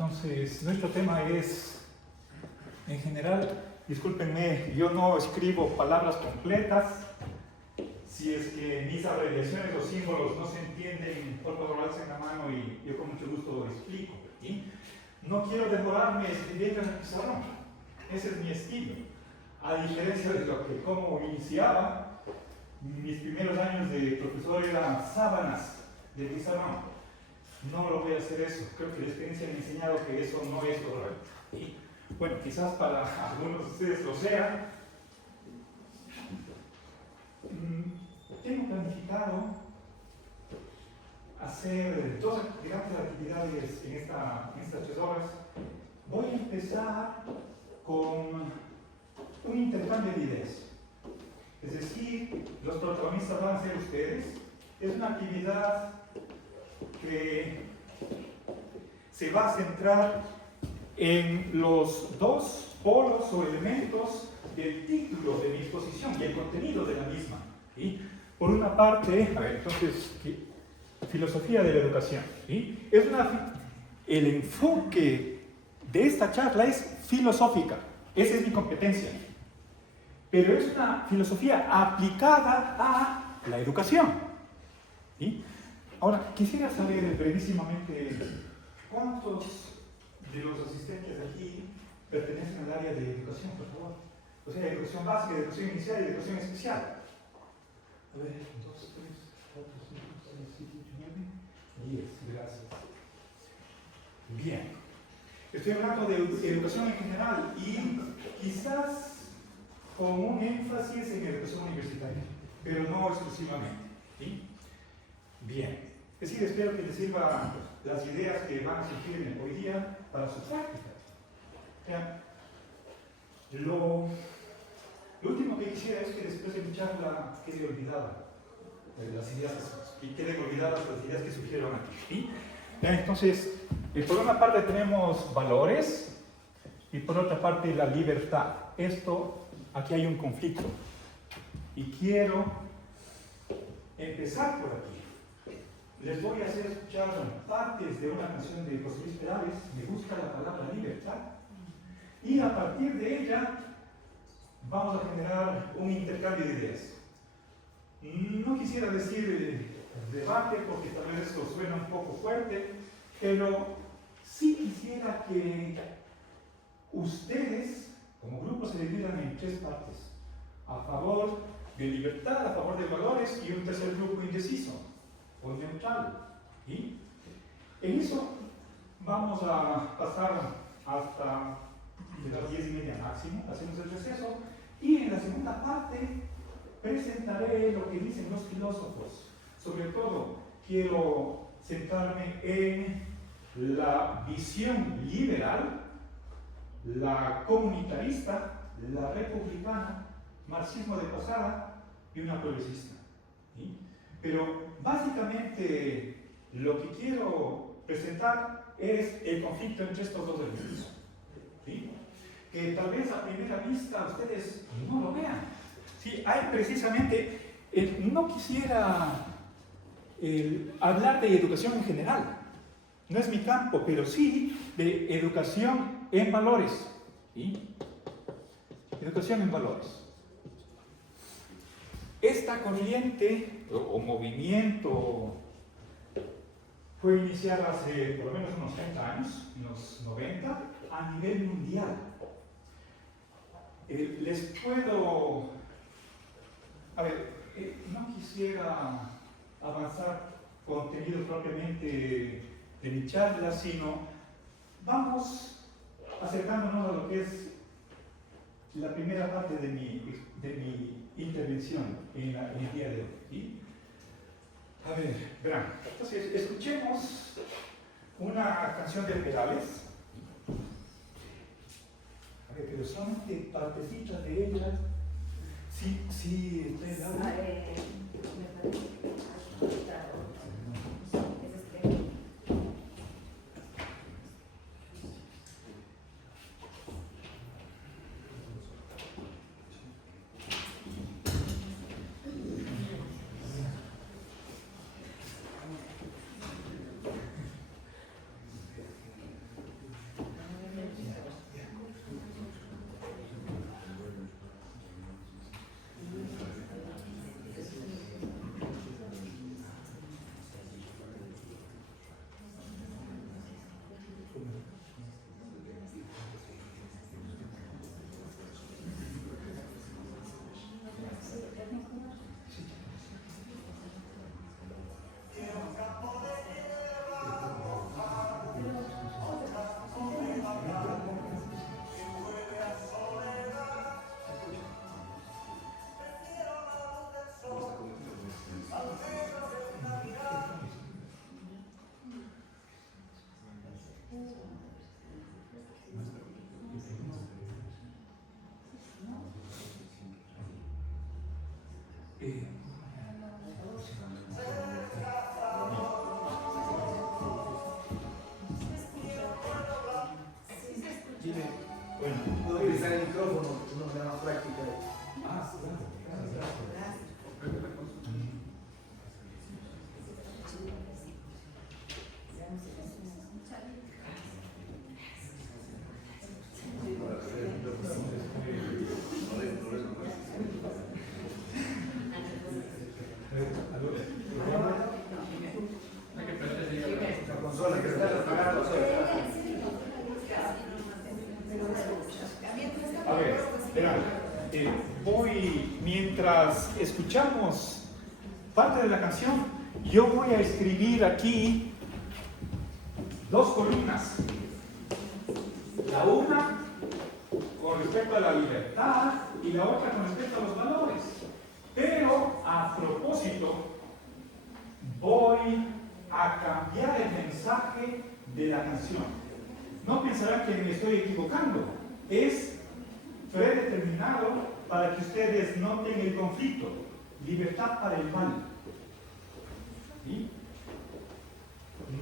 Entonces, nuestro tema es, en general, discúlpenme, yo no escribo palabras completas. Si es que mis abreviaciones o símbolos no se entienden, por favor alcen la mano y yo con mucho gusto lo explico. ¿Sí? No quiero demorarme escribiendo en el pizarrón. Ese es mi estilo. A diferencia de lo que como iniciaba, mis primeros años de profesor eran sábanas de pizarrón. No lo voy a hacer eso. Creo que la experiencia me ha enseñado que eso no es correcto. ¿Sí? Bueno, quizás para algunos de ustedes lo sea. Tengo planificado hacer dos grandes actividades en estas 3 horas. Voy a empezar con un intercambio de ideas. Es decir, los protagonistas van a ser ustedes. Es una actividad que se va a centrar en los 2 polos o elementos del título de mi exposición y el contenido de la misma. ¿Sí? Por una parte, a ver, entonces, filosofía de la educación. ¿Sí? El enfoque de esta charla es filosófica, esa es mi competencia. Pero es una filosofía aplicada a la educación. ¿Sí? Ahora, quisiera saber brevísimamente cuántos de los asistentes aquí pertenecen al área de educación, por favor. O sea, educación básica, educación inicial y educación especial. A ver, 2, 3, 4, 5, 6, 7, 8, 9, 10. Gracias. Bien. Estoy hablando de educación en general y quizás con un énfasis en educación universitaria, pero no exclusivamente. ¿Sí? Bien. Es decir, espero que les sirvan las ideas que van a surgir hoy día para su práctica. Ya. Lo último que quisiera es que después de mi charla quede olvidada las ideas y queden olvidadas las ideas que surgieron aquí. ¿Sí? Ya, entonces, por una parte tenemos valores y por otra parte la libertad. Aquí hay un conflicto. Y quiero empezar por aquí. Les voy a hacer escuchar partes de una canción de José Luis Perales, Me gusta la palabra libertad, y a partir de ella vamos a generar un intercambio de ideas. No quisiera decir debate porque tal vez esto suena un poco fuerte, pero sí quisiera que ustedes como grupo se dividan en 3 partes: a favor de libertad, a favor de valores, y un tercer grupo indeciso o neutral. ¿Sí? En eso vamos a pasar hasta las 10:30 máximo, hacemos el receso, y en la segunda parte presentaré lo que dicen los filósofos. Sobre todo quiero centrarme en la visión liberal, la comunitarista, la republicana, marxismo de pasada y una progresista. ¿Sí? Pero básicamente lo que quiero presentar es el conflicto entre estos 2 elementos. ¿Sí? Que tal vez a primera vista ustedes no lo vean. ¿Sí? Hay precisamente, no quisiera hablar de educación en general, no es mi campo, pero sí de educación en valores. ¿Sí? Educación en valores. Esta corriente o movimiento fue iniciada hace por lo menos unos 30 años, en los 90, a nivel mundial. Les puedo... A ver, no quisiera avanzar contenido propiamente de mi charla, sino vamos acercándonos a lo que es la primera parte de mi intervención en el día de hoy. ¿Sí? A ver, verán. Entonces, escuchemos una canción de Perales. A ver, pero solamente partecitas de ella. Sí, está el audio. Me parece que sola, que estás apagando sola. A ver, espera, voy, mientras escuchamos parte de la canción, yo voy a escribir aquí dos columnas. La una con respecto a la libertad y la otra con respecto a los valores. Pero a propósito, voy a cambiar el mensaje de la canción. No pensarán que me estoy equivocando. Es predeterminado para que ustedes noten el conflicto. Libertad para el mal. ¿Sí?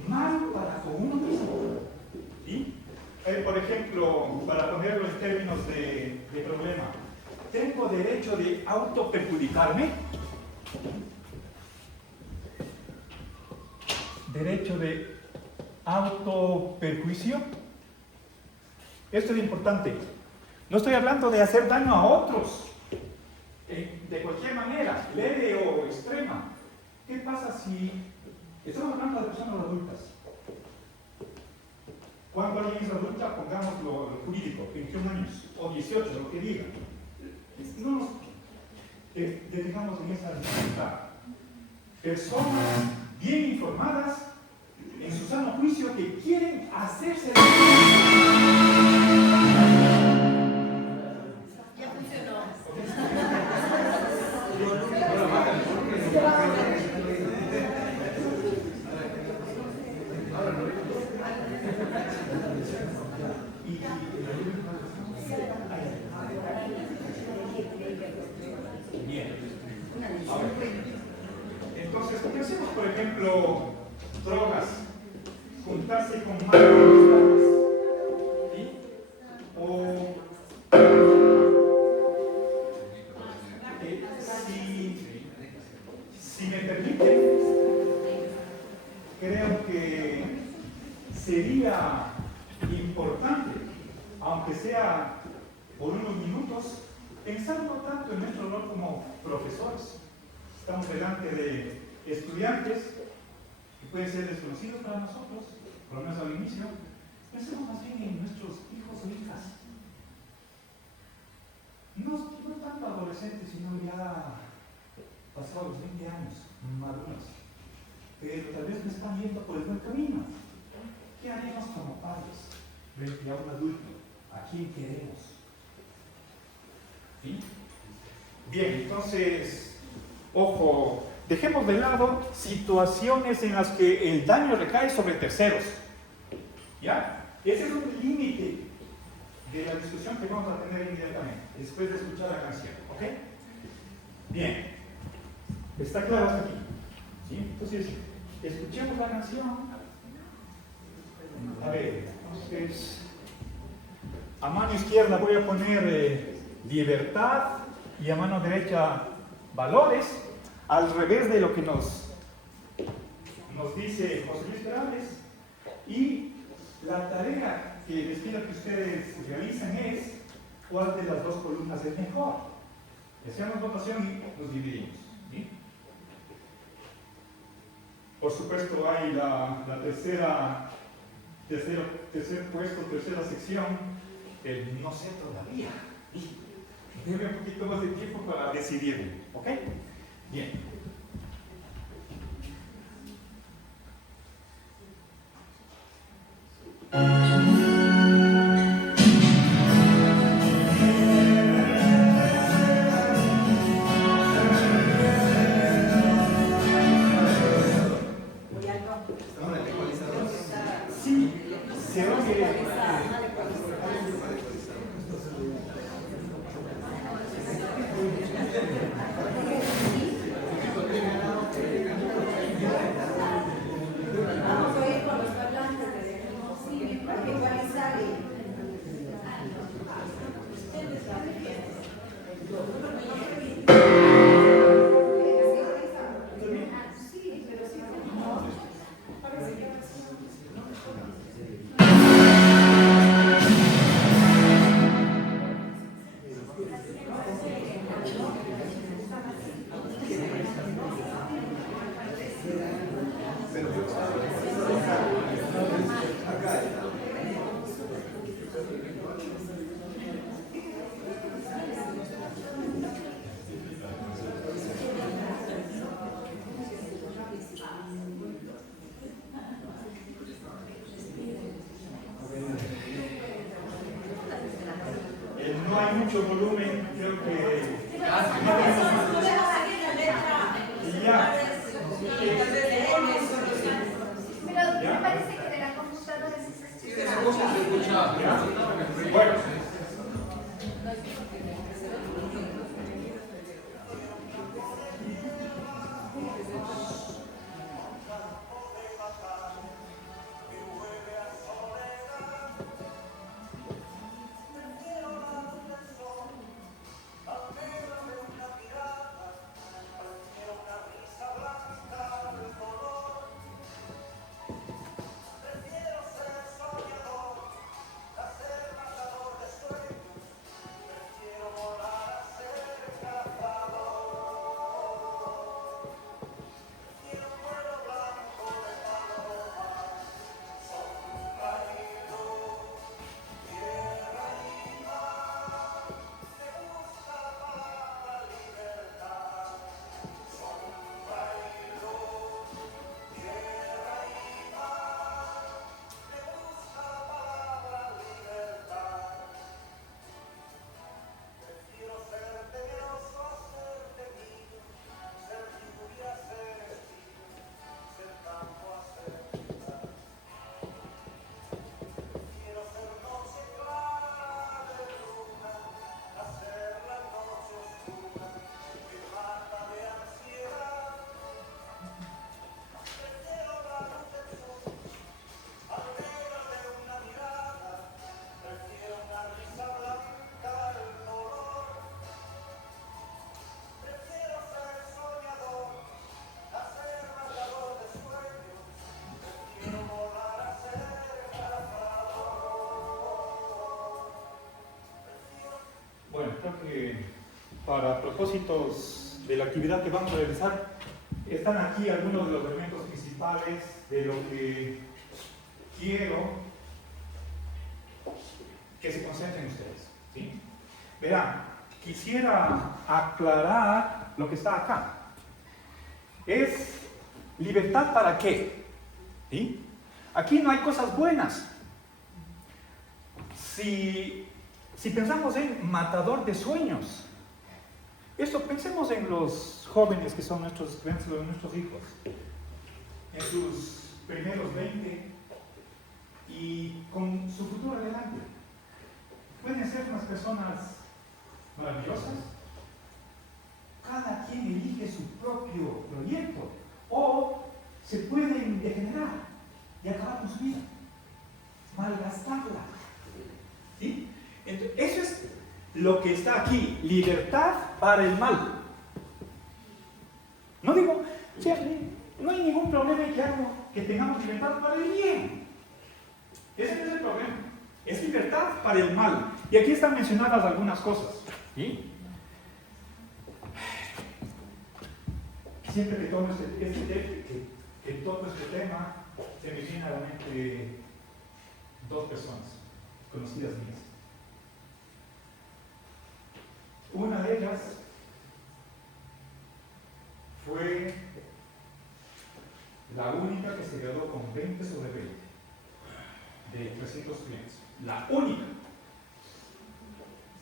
Mal para con uno mismo. ¿Sí? Por ejemplo, para ponerlo en términos de problema, ¿tengo derecho de autoperjudicarme? ¿Derecho de autoperjuicio? Esto es importante. No estoy hablando de hacer daño a otros, de cualquier manera, leve o extrema. ¿Qué pasa si estamos hablando de personas adultas? Cuando alguien es adulta, pongamos lo jurídico, 21 años o 18, lo que diga. No nos detengamos en esa dificultad. Personas bien informadas, en su sano juicio, que quieren hacerse. Ya funcionó. Bien. Entonces, ¿qué hacemos, por ejemplo, drogas? Juntarse con malas amistades. ¿Sí? O si me permiten, creo que sería importante, aunque sea por unos minutos, pensar no tanto en nuestro rol como profesores. Estamos delante de estudiantes que pueden ser desconocidos para nosotros, por lo menos al inicio. Pensemos más bien en nuestros hijos o hijas. No tanto adolescentes, sino ya pasados los 20 años, maduros, pero tal vez no están yendo por el buen camino. ¿Qué haremos como padres frente a un adulto? ¿A quién queremos? ¿Sí? Bien, entonces, ojo, dejemos de lado situaciones en las que el daño recae sobre terceros. ¿Ya? Ese es un límite de la discusión que vamos a tener inmediatamente, después de escuchar la canción. ¿Ok? Bien. ¿Está claro hasta aquí? ¿Sí? Entonces, escuchemos la canción. A ver, entonces, a mano izquierda voy a poner libertad y a mano derecha valores, al revés de lo que nos dice José Luis Perales. Y la tarea que les pido que ustedes realicen es cuál de las dos columnas es mejor. Hacemos votación y nos dividimos. ¿Sí? Por supuesto hay la tercer puesto, tercera sección, no sé todavía. Debe un poquito más de tiempo para decidirlo. ¿Ok? Bien. Sí, se oye. Vamos a ir con los parlantes. Sí, para que igualizar. Sí, pero sí. mucho volumen, creo que... Podemos seguir la letra. Ya. Pero me parece que de la computadora sí se escucha. Bueno. Bueno, creo que para propósitos de la actividad que vamos a realizar, están aquí algunos de los elementos principales de lo que quiero que se concentren ustedes. ¿Sí? Verán, quisiera aclarar lo que está acá. Es libertad para qué. ¿Sí? Aquí no hay cosas buenas. Si pensamos en matador de sueños, eso pensemos en los jóvenes que son nuestros estudiantes, nuestros hijos, en sus primeros 20 y con su futuro adelante. Pueden ser unas personas maravillosas. Cada quien elige su propio proyecto o se pueden degenerar y acabar con su vida, malgastarla. ¿Sí? Entonces, eso es lo que está aquí, libertad para el mal. No digo, o sea, no hay ningún problema en que tengamos libertad para el bien. Ese no es el problema. Es libertad para el mal. Y aquí están mencionadas algunas cosas. ¿Sí? Siempre que tomo este tema, se me viene a la mente dos personas conocidas mías. Una de ellas fue la única que se graduó con 20 sobre 20 de 300 clientes. La única.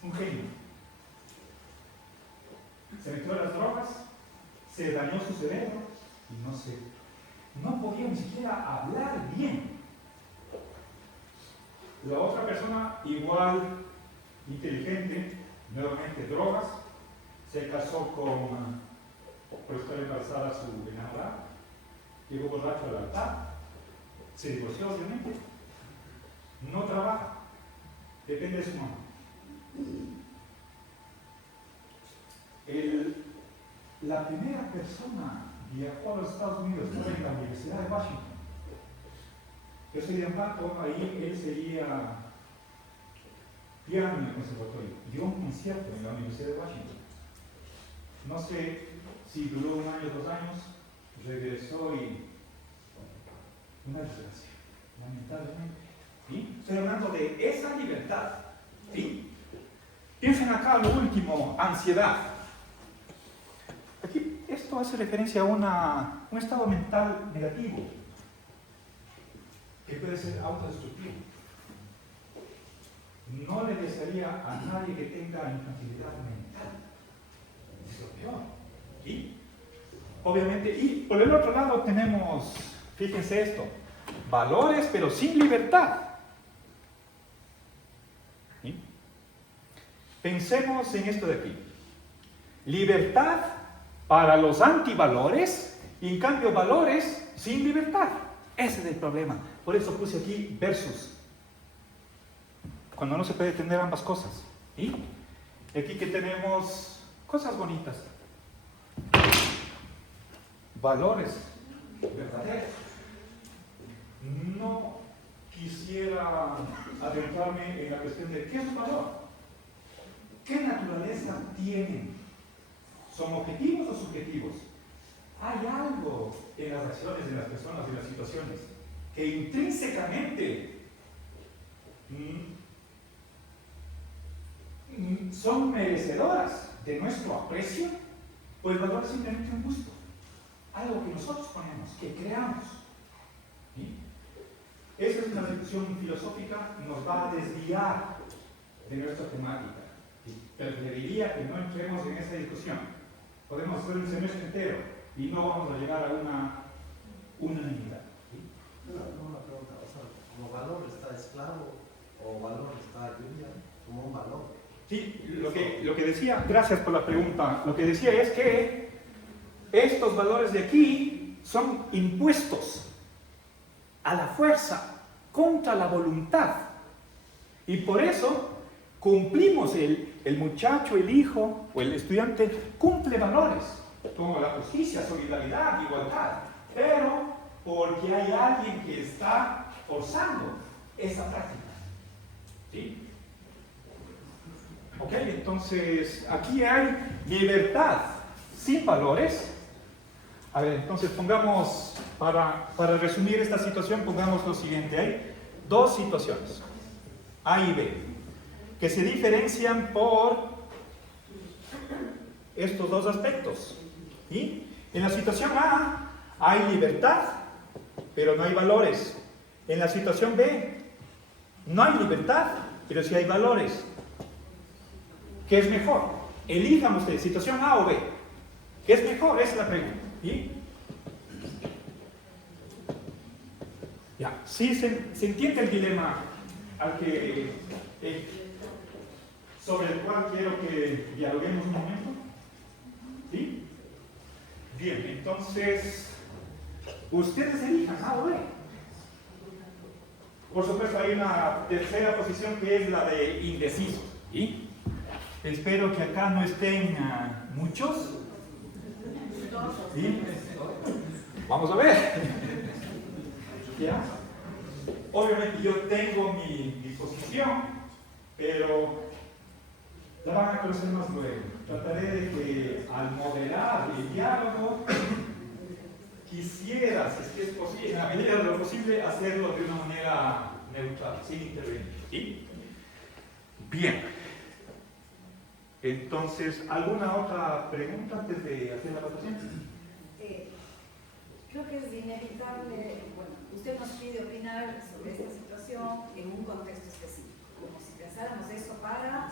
Un genio. Se metió a las drogas, se dañó su cerebro y no podía ni siquiera hablar bien. La otra persona, igual inteligente, nuevamente drogas, se casó por estar embarazada su enamorada, llegó borracho al altar, se divorció obviamente, no trabaja, depende de su mamá. La primera persona viajó a los Estados Unidos, fue en la Universidad de Washington. Yo soy de Ambato, ahí él sería piano en el conservatorio, dio un concierto en la Universidad de Washington. No sé si duró 1 año, 2 años, regresó y una desgracia, lamentablemente. ¿Sí? Estoy hablando de esa libertad. ¿Sí? Piensen acá lo último, ansiedad. Aquí esto hace referencia a un estado mental negativo que puede ser autodestructivo. no le desearía a nadie que tenga infantilidad mental. Es lo peor. ¿Sí? Obviamente, y por el otro lado tenemos, fíjense esto, valores pero sin libertad. ¿Sí? Pensemos en esto de aquí. Libertad para los antivalores y en cambio valores sin libertad. Ese es el problema. Por eso puse aquí versus. Cuando no se puede tener ambas cosas. ¿Sí? Aquí que tenemos cosas bonitas. Valores verdaderos. No quisiera adentrarme en la cuestión de ¿qué es un valor? ¿Qué naturaleza tienen? ¿Son objetivos o subjetivos? Hay algo en las acciones de las personas y las situaciones que intrínsecamente son merecedoras de nuestro aprecio, o el valor es simplemente un gusto, algo que nosotros ponemos, que creamos. ¿Sí? Esa es una discusión filosófica, nos va a desviar de nuestra temática. ¿Sí? Preferiría que no entremos en esa discusión. Podemos hacer un semestre entero y no vamos a llegar a una unanimidad. ¿Sí? Una pregunta, o sea, ¿como valor está esclavo o valor está libre? Como un valor. Sí, lo que decía, gracias por la pregunta, lo que decía es que estos valores de aquí son impuestos a la fuerza, contra la voluntad. Y por eso cumplimos, el muchacho, el hijo o el estudiante cumple valores, como la justicia, solidaridad, igualdad, pero porque hay alguien que está forzando esa práctica. ¿Sí? Ok, entonces aquí hay libertad sin valores. A ver, entonces pongamos, para resumir esta situación, pongamos lo siguiente. Hay dos situaciones, A y B, que se diferencian por estos dos aspectos. ¿Sí? En la situación A hay libertad, pero no hay valores. En la situación B no hay libertad, pero sí hay valores. ¿Qué es mejor? Elijan ustedes, situación A o B. ¿Qué es mejor? Esa es la pregunta. ¿Sí? Ya, ¿sí se entiende el dilema al que, sobre el cual quiero que dialoguemos un momento? ¿Sí? Bien, entonces, ustedes elijan A o B. Por supuesto, hay una tercera posición que es la de indeciso. ¿Sí? Espero que acá no estén muchos. ¿Sí? Vamos a ver. ¿Ya? Obviamente yo tengo mi posición, pero la van a conocer más luego. Trataré de que al moderar el diálogo, quisiera, si es que es posible, en la medida de lo posible, hacerlo de una manera neutral, sin intervenir. ¿Sí? Bien. Entonces, ¿alguna otra pregunta antes de hacer la votación? Creo que es inevitable, bueno, usted nos pide opinar sobre esta situación en un contexto específico, como si pensáramos eso para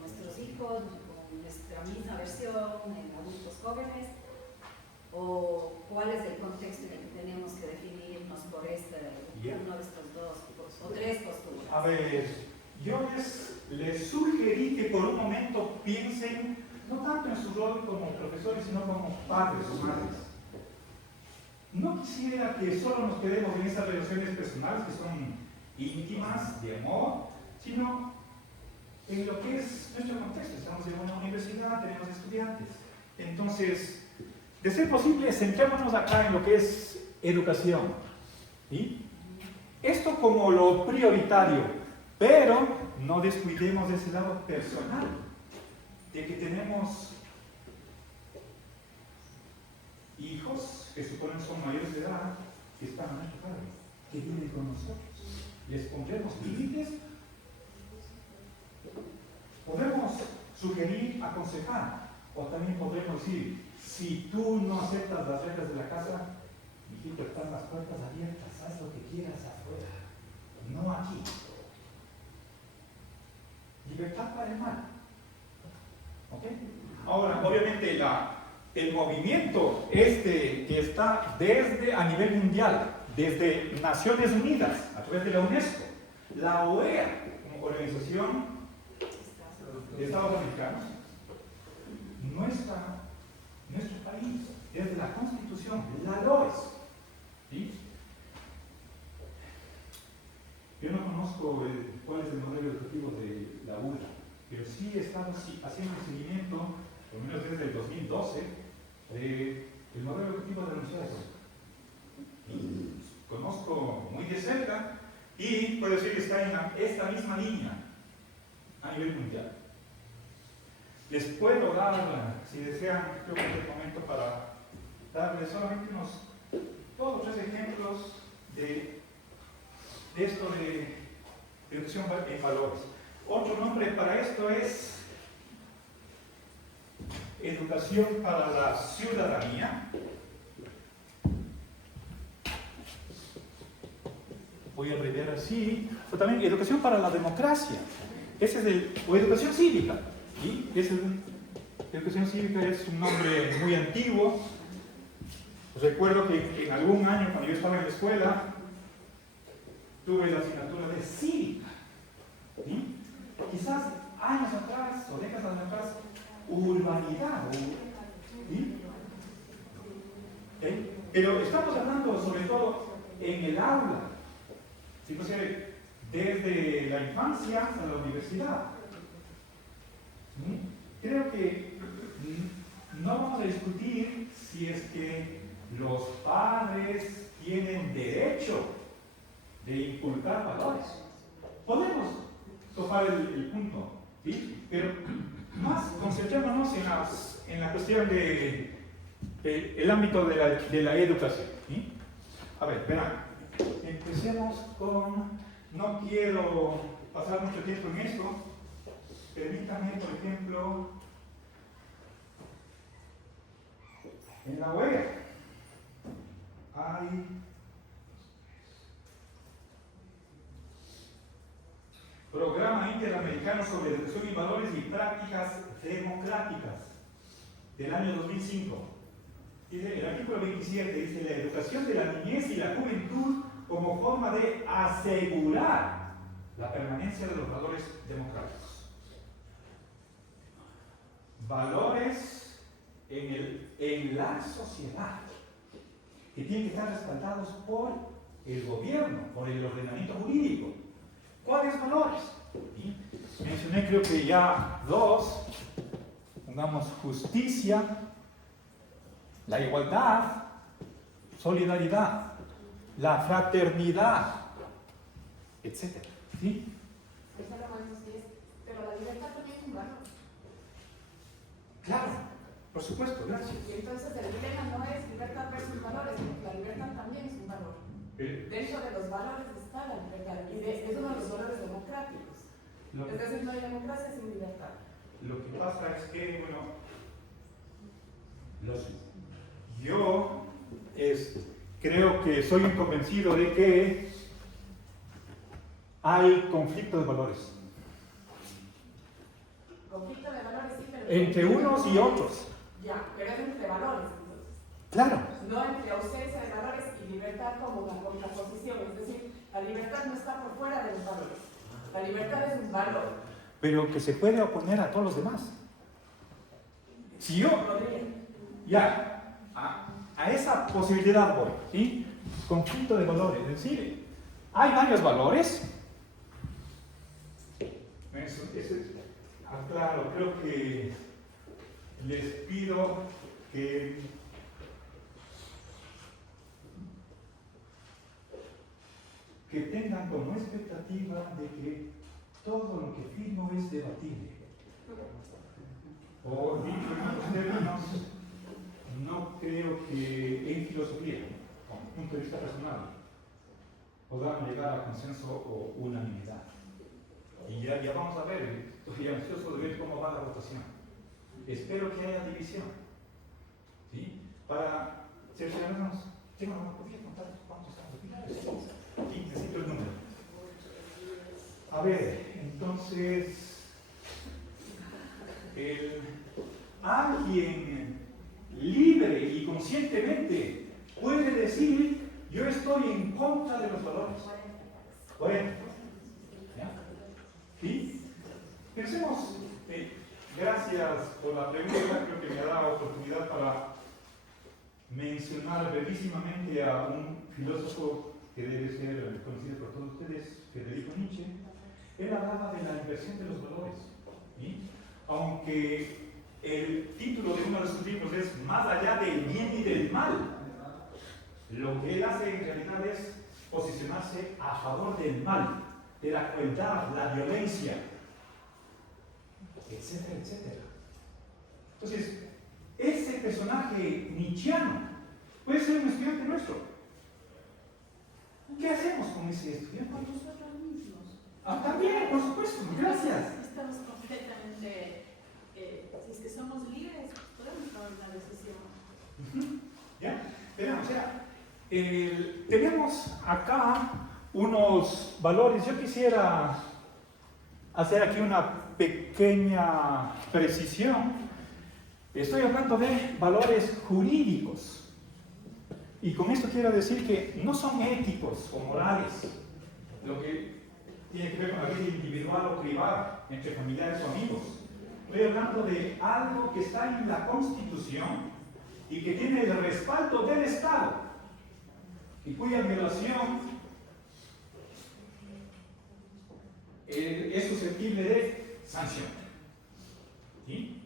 nuestros hijos, con nuestra misma versión en adultos jóvenes, o cuál es el contexto en el que tenemos que definirnos por uno de estos dos o tres posturas. A ver, yo les sugerí que por un momento piensen no tanto en su rol como profesores, sino como padres o madres. No quisiera que solo nos quedemos en esas relaciones personales que son íntimas, de amor, sino en lo que es nuestro contexto. Estamos en una universidad, tenemos estudiantes. Entonces, de ser posible, centrémonos acá en lo que es educación. ¿Sí? Esto como lo prioritario, pero no descuidemos ese lado personal, de que tenemos hijos que suponen son mayores de edad, que están a nuestro cargo, que vienen con nosotros. ¿Les pondremos límites? Podemos sugerir, aconsejar, o también podemos decir, si tú no aceptas las reglas de la casa, hijito, están las puertas abiertas, haz lo que quieras afuera, no aquí. libertad para el mal. ¿Ok? Ahora, obviamente, el movimiento que está desde a nivel mundial, desde Naciones Unidas, a través de la UNESCO, la OEA, como Organización de Estados Americanos, nuestro país, desde la Constitución, la LOES, ¿sí? Yo no conozco cuál es el modelo educativo de la UDA, pero sí he estado haciendo un seguimiento, por lo menos desde el 2012, del modelo educativo de la Universidad de Cuenca. Y conozco muy de cerca y puedo decir que está en esta misma línea a nivel mundial. Les puedo dar, si desean, creo que es el momento para darles solamente unos 2 o 3 ejemplos de esto de educación en valores. Otro nombre para esto es educación para la ciudadanía. Voy a abreviar así. O también educación para la democracia. O educación cívica. ¿Sí? Educación cívica es un nombre muy antiguo. Recuerdo que en algún año, cuando yo estaba en la escuela, tuve la asignatura de cívica. ¿Sí? Quizás años atrás o décadas atrás, urbanidad. ¿Sí? Pero estamos hablando sobre todo en el aula. ¿Sí? O sea, desde la infancia hasta la universidad. ¿Sí? Creo que no vamos a discutir si es que los padres tienen derecho de inculcar valores. Podemos topar el punto, ¿sí? Pero más concentrémonos en la cuestión el ámbito de la educación. ¿Sí? A ver, verán, empecemos con, no quiero pasar mucho tiempo en esto, permítanme, por ejemplo, en la OEA hay Programa Interamericano sobre Educación y Valores y Prácticas Democráticas del año 2005. Dice, el artículo 27 dice: la educación de la niñez y la juventud como forma de asegurar la permanencia de los valores democráticos. Valores en la sociedad que tienen que estar respaldados por el gobierno, por el ordenamiento jurídico. ¿Cuáles valores? ¿Sí? Mencioné, creo que ya 2, pongamos justicia, la igualdad, solidaridad, la fraternidad, etc. ¿Sí? Pero la libertad también es un valor. Claro, por supuesto, gracias. Y entonces el dilema no es libertad versus valores, sino que la libertad también es un valor. Dentro de los valores está la libertad, y es uno de los valores democráticos. Es decir, no hay democracia sin libertad. Lo que pasa es que, bueno, yo creo que soy convencido de que hay conflicto de valores. Conflicto de valores, sí, pero... Entre unos y otros. Ya, pero es entre valores, entonces. Claro. No entre ausencia de valores y libertad como una contraposición. Es decir, la libertad no está por fuera de los valores. La libertad es un valor. Pero que se puede oponer a todos los demás. Si yo... Ya, a esa posibilidad voy, ¿sí? Conflicto de valores, es decir, hay varios valores. Claro, creo que les pido que tengan como expectativa de que todo lo que firmo es debatible. O dicho en otros términos, no creo que en filosofía, como punto de vista personal, podamos llegar a consenso o unanimidad. Y ya vamos a ver, estoy ansioso de ver cómo va la votación. Espero que haya división. ¿Sí? Para cerciorarnos, ¿podría contar cuántos estamos? Sí, necesito el número. A ver, entonces, Alguien libre y conscientemente puede decir: yo estoy en contra de los valores. Bueno, ¿ya? Y pensemos, gracias por la pregunta, creo que me da la oportunidad para mencionar brevísimamente a un filósofo que debe ser conocido por todos ustedes, Federico Nietzsche. Él hablaba de la inversión de los valores. ¿Sí? Aunque el título de uno de sus libros es Más allá del bien y del mal, lo que él hace en realidad es posicionarse a favor del mal, de la crueldad, la violencia, etcétera, etcétera. Entonces, ese personaje nietzscheano puede ser un estudiante nuestro. ¿Qué hacemos con ese estudiante? Con nosotros mismos. También, por supuesto, gracias. Estamos completamente, si es que somos libres, podemos tomar una decisión. ¿Ya? Veamos, tenemos acá unos valores. Yo quisiera hacer aquí una pequeña precisión. Estoy hablando de valores jurídicos. Y con esto quiero decir que no son éticos o morales, lo que tiene que ver con la vida individual o privada, entre familiares o amigos. Estoy hablando de algo que está en la Constitución y que tiene el respaldo del Estado y cuya violación es susceptible de sanción. ¿Sí?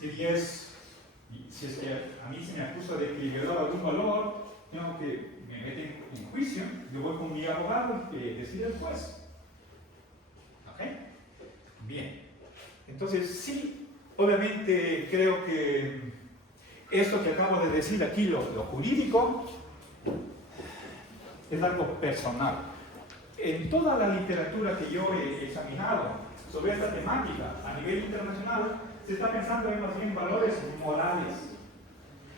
Si es que a mí se me acusa de que he violado algún valor, tengo que me meten en juicio, yo voy con mi abogado y decide el juez. ¿Ok? Bien. Entonces, sí, obviamente creo que esto que acabo de decir aquí, lo jurídico, es algo personal. En toda la literatura que yo he examinado sobre esta temática a nivel internacional, se está pensando en más bien valores morales.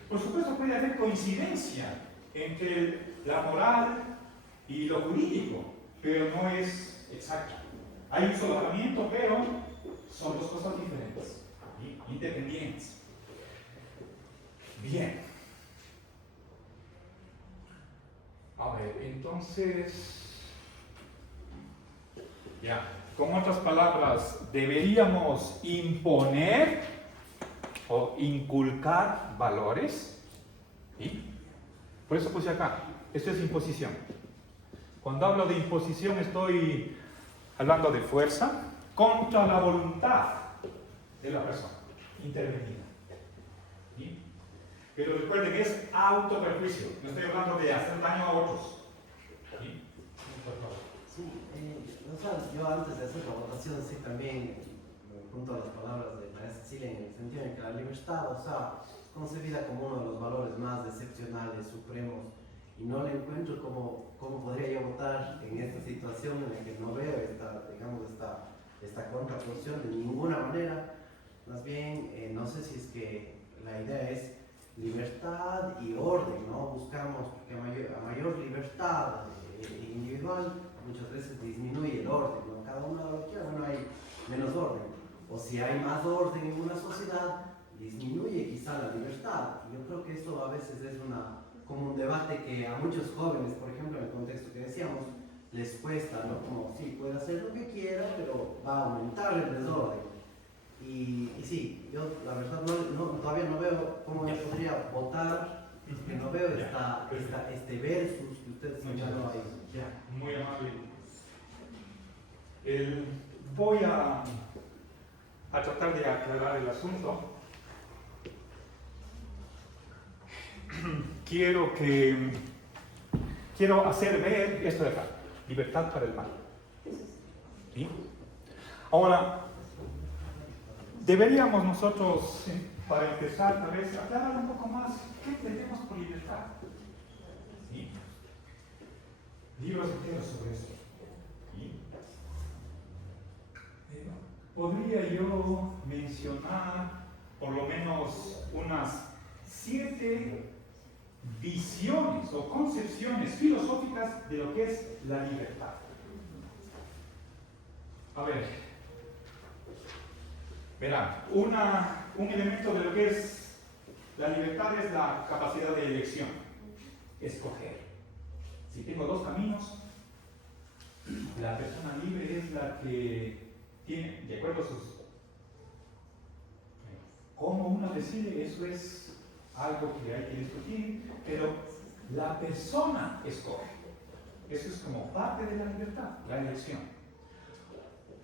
Por supuesto puede haber coincidencia entre la moral y lo jurídico, pero no es exacto. Hay un solapamiento, pero son dos cosas diferentes, independientes. Bien. A ver, entonces, ya, con otras palabras, deberíamos imponer o inculcar valores. ¿Sí? Por eso puse acá, esto es imposición. Cuando hablo de imposición estoy hablando de fuerza contra la voluntad de la persona intervenida. ¿Sí? Pero recuerden que es autoperjuicio, no estoy hablando de hacer daño a otros. ¿Sí? Por favor. Sí, yo antes de hacer la votación, sí, también junto a las palabras de María Cecilia, en el sentido en que la libertad, es concebida como uno de los valores más excepcionales, supremos, y no le encuentro cómo podría yo votar en esta situación en la que no veo esta contraposición de ninguna manera. Más bien, no sé si es que la idea es libertad y orden, ¿no? Buscamos que a mayor libertad individual, muchas veces disminuye el orden, ¿no? Cada uno de lo que quiera, bueno, hay menos orden. O si hay más orden en una sociedad, disminuye quizá la libertad. Yo creo que esto a veces es como un debate que a muchos jóvenes, por ejemplo, en el contexto que decíamos, les cuesta, ¿no? Como, sí, puede hacer lo que quiera, pero va a aumentar el desorden. Y sí, yo la verdad todavía no veo cómo yo podría votar, que no veo este versus que usted señaló ahí. Ya, muy amable. Voy a tratar de aclarar el asunto. Quiero hacer ver esto de acá, libertad para el mal. ¿Sí? Ahora, deberíamos nosotros, para empezar, tal vez aclarar un poco más qué entendemos por libertad. ¿Sí? Libros enteros sobre eso. ¿Sí? Podría yo mencionar por lo menos unas 7 visiones o concepciones filosóficas de lo que es la libertad. A ver, Verán, un elemento de lo que es la libertad es la capacidad de elección, escoger. Si tengo dos caminos, la persona libre es la que tiene, de acuerdo a sus... Cómo uno decide, eso es algo que hay que discutir, pero la persona escoge. Eso es como parte de la libertad, la elección.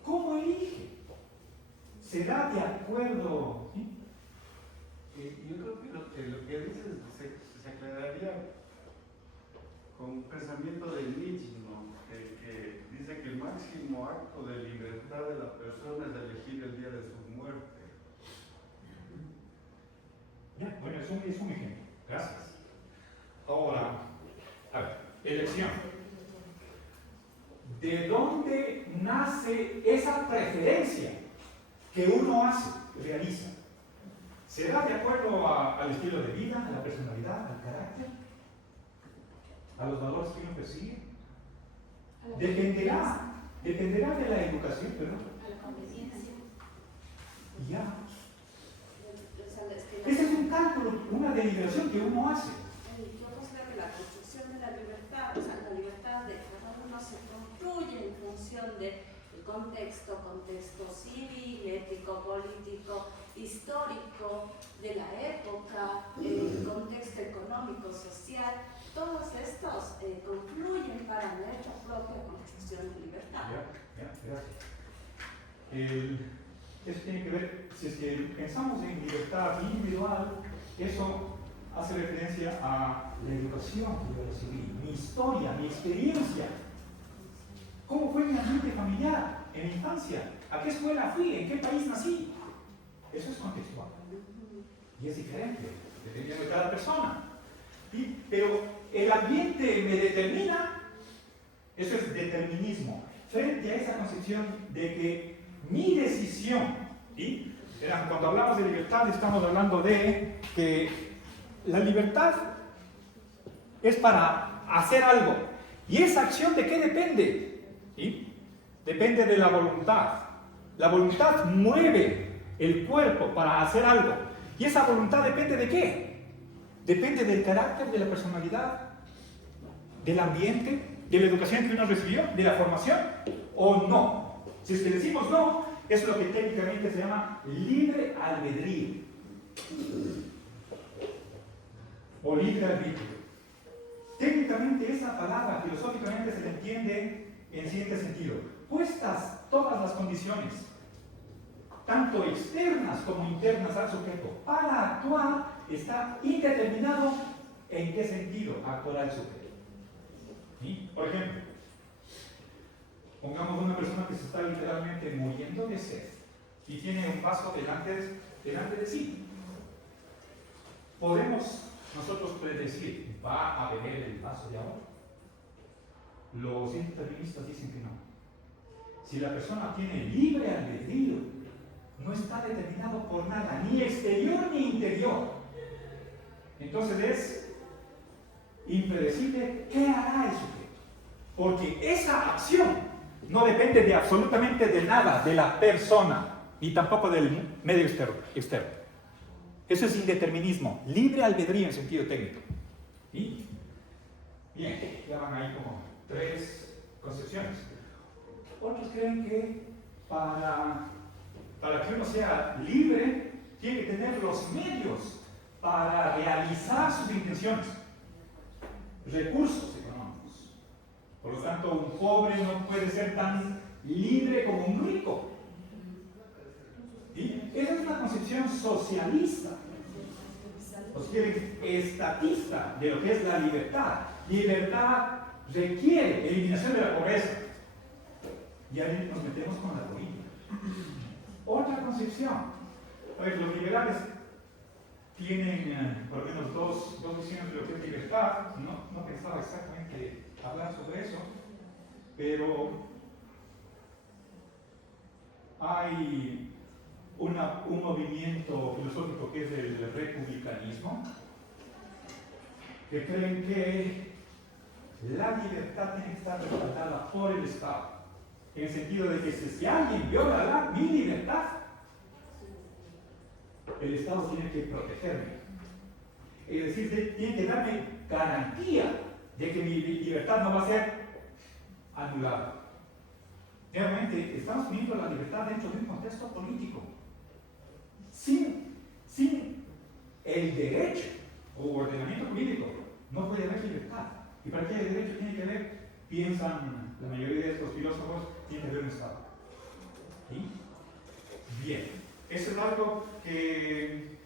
¿Cómo elige? ¿Será de acuerdo? ¿Sí? Yo creo que lo que dices se aclararía con un pensamiento de Nietzsche, ¿no? Que dice que el máximo acto de libertad de la persona es elegir el día de su muerte. Ya, bueno, es un ejemplo. Gracias. Ahora, a ver, elección. ¿De dónde nace esa preferencia que uno hace, realiza? ¿Será de acuerdo al estilo de vida, a la personalidad, al carácter, a los valores que uno persigue? Dependerá de la educación, perdón. A la conveniencia. Ya. Ese es un cálculo, una deliberación que uno hace. Yo considero que la construcción de la libertad, o sea, la libertad de cada uno se construye en función del contexto civil, ético, político, histórico, de la época, el contexto económico, social. Todos estos confluyen para nuestra propia construcción de libertad. Gracias. Eso tiene que ver, si es que pensamos en libertad individual, eso hace referencia a la educación que yo recibí, mi historia, mi experiencia. ¿Cómo fue mi ambiente familiar en mi infancia? ¿A qué escuela fui? ¿En qué país nací? Eso es contextual. Y es diferente, dependiendo de cada persona. Pero el ambiente me determina, eso es determinismo, frente a esa concepción de que mi decisión, ¿sí? Cuando hablamos de libertad estamos hablando de que la libertad es para hacer algo. ¿Y esa acción de qué depende? ¿Sí? Depende de la voluntad. La voluntad mueve el cuerpo para hacer algo. ¿Y esa voluntad depende de qué? Depende del carácter, de la personalidad, del ambiente, de la educación que uno recibió, de la formación, o no. Si es que decimos no, es lo que técnicamente se llama libre albedrío. O libre arbitrio. Técnicamente esa palabra, filosóficamente, se le entiende en siguiente sentido. Puestas todas las condiciones, tanto externas como internas al sujeto, para actuar, está indeterminado en qué sentido actuará el sujeto. ¿Sí? Por ejemplo, pongamos una persona que se está literalmente muriendo de sed y tiene un vaso delante de sí. ¿Podemos nosotros predecir, va a beber el vaso de agua? Los indeterministas dicen que no. Si la persona tiene libre albedrío, no está determinado por nada, ni exterior ni interior. Entonces es impredecible qué hará el sujeto. Porque esa acción no depende de absolutamente de nada de la persona, ni tampoco del medio externo. Eso es indeterminismo, libre albedrío en sentido técnico. ¿Sí? Bien, ya van ahí como 3 concepciones. Otros creen que para que uno sea libre, tiene que tener los medios para realizar sus intenciones, recursos económicos. Por lo tanto, un pobre no puede ser tan libre como un rico. ¿Sí? Esa es una concepción socialista, o si quieren, estatista de lo que es la libertad. Libertad requiere eliminación de la pobreza. Y ahí nos metemos con la política. Otra concepción. Pues los liberales tienen por lo menos dos visiones de lo que es libertad. No pensaba exactamente hablar sobre eso, pero hay un movimiento filosófico que es el republicanismo, que creen que la libertad tiene que estar respaldada por el Estado, en el sentido de que si alguien viola mi libertad, el Estado tiene que protegerme. Es decir, tiene que darme garantía de que mi libertad no va a ser anulada. Realmente, estamos poniendo la libertad dentro de un contexto político. Sin el derecho o ordenamiento jurídico, no puede haber libertad. Y para que haya derecho tiene que haber, piensan la mayoría de estos filósofos, tiene que haber un Estado. ¿Sí? Bien, eso es algo que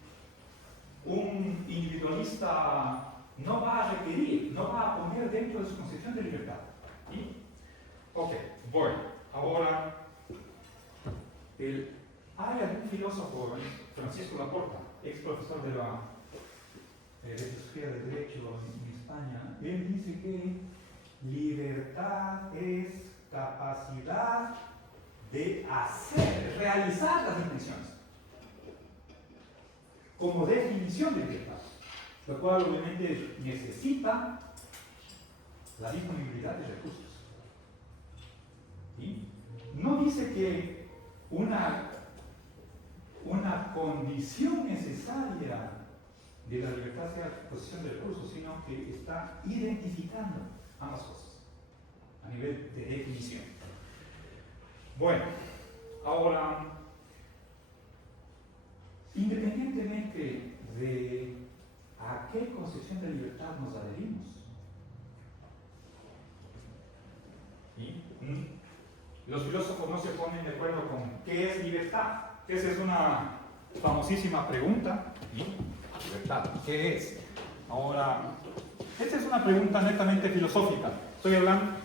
un individualista no va a requerir, no va a poner dentro de su concepción de libertad. ¿Sí? Ok, voy. Ahora, hay algún filósofo, Francisco Laporta, ex profesor de la filosofía del derecho en España, él dice que libertad es capacidad de hacer, realizar las intenciones, como definición de libertad, lo cual obviamente necesita la disponibilidad de recursos. ¿Sí? No dice que una condición necesaria de la libertad sea la posición de recursos, sino que está identificando ambas cosas a nivel de definición. Bueno, ahora, independientemente de a qué concepción de libertad nos adherimos, ¿sí? Los filósofos no se ponen de acuerdo con qué es libertad. Esa es una famosísima pregunta. ¿Sí? Libertad, ¿qué es? Ahora, esta es una pregunta netamente filosófica.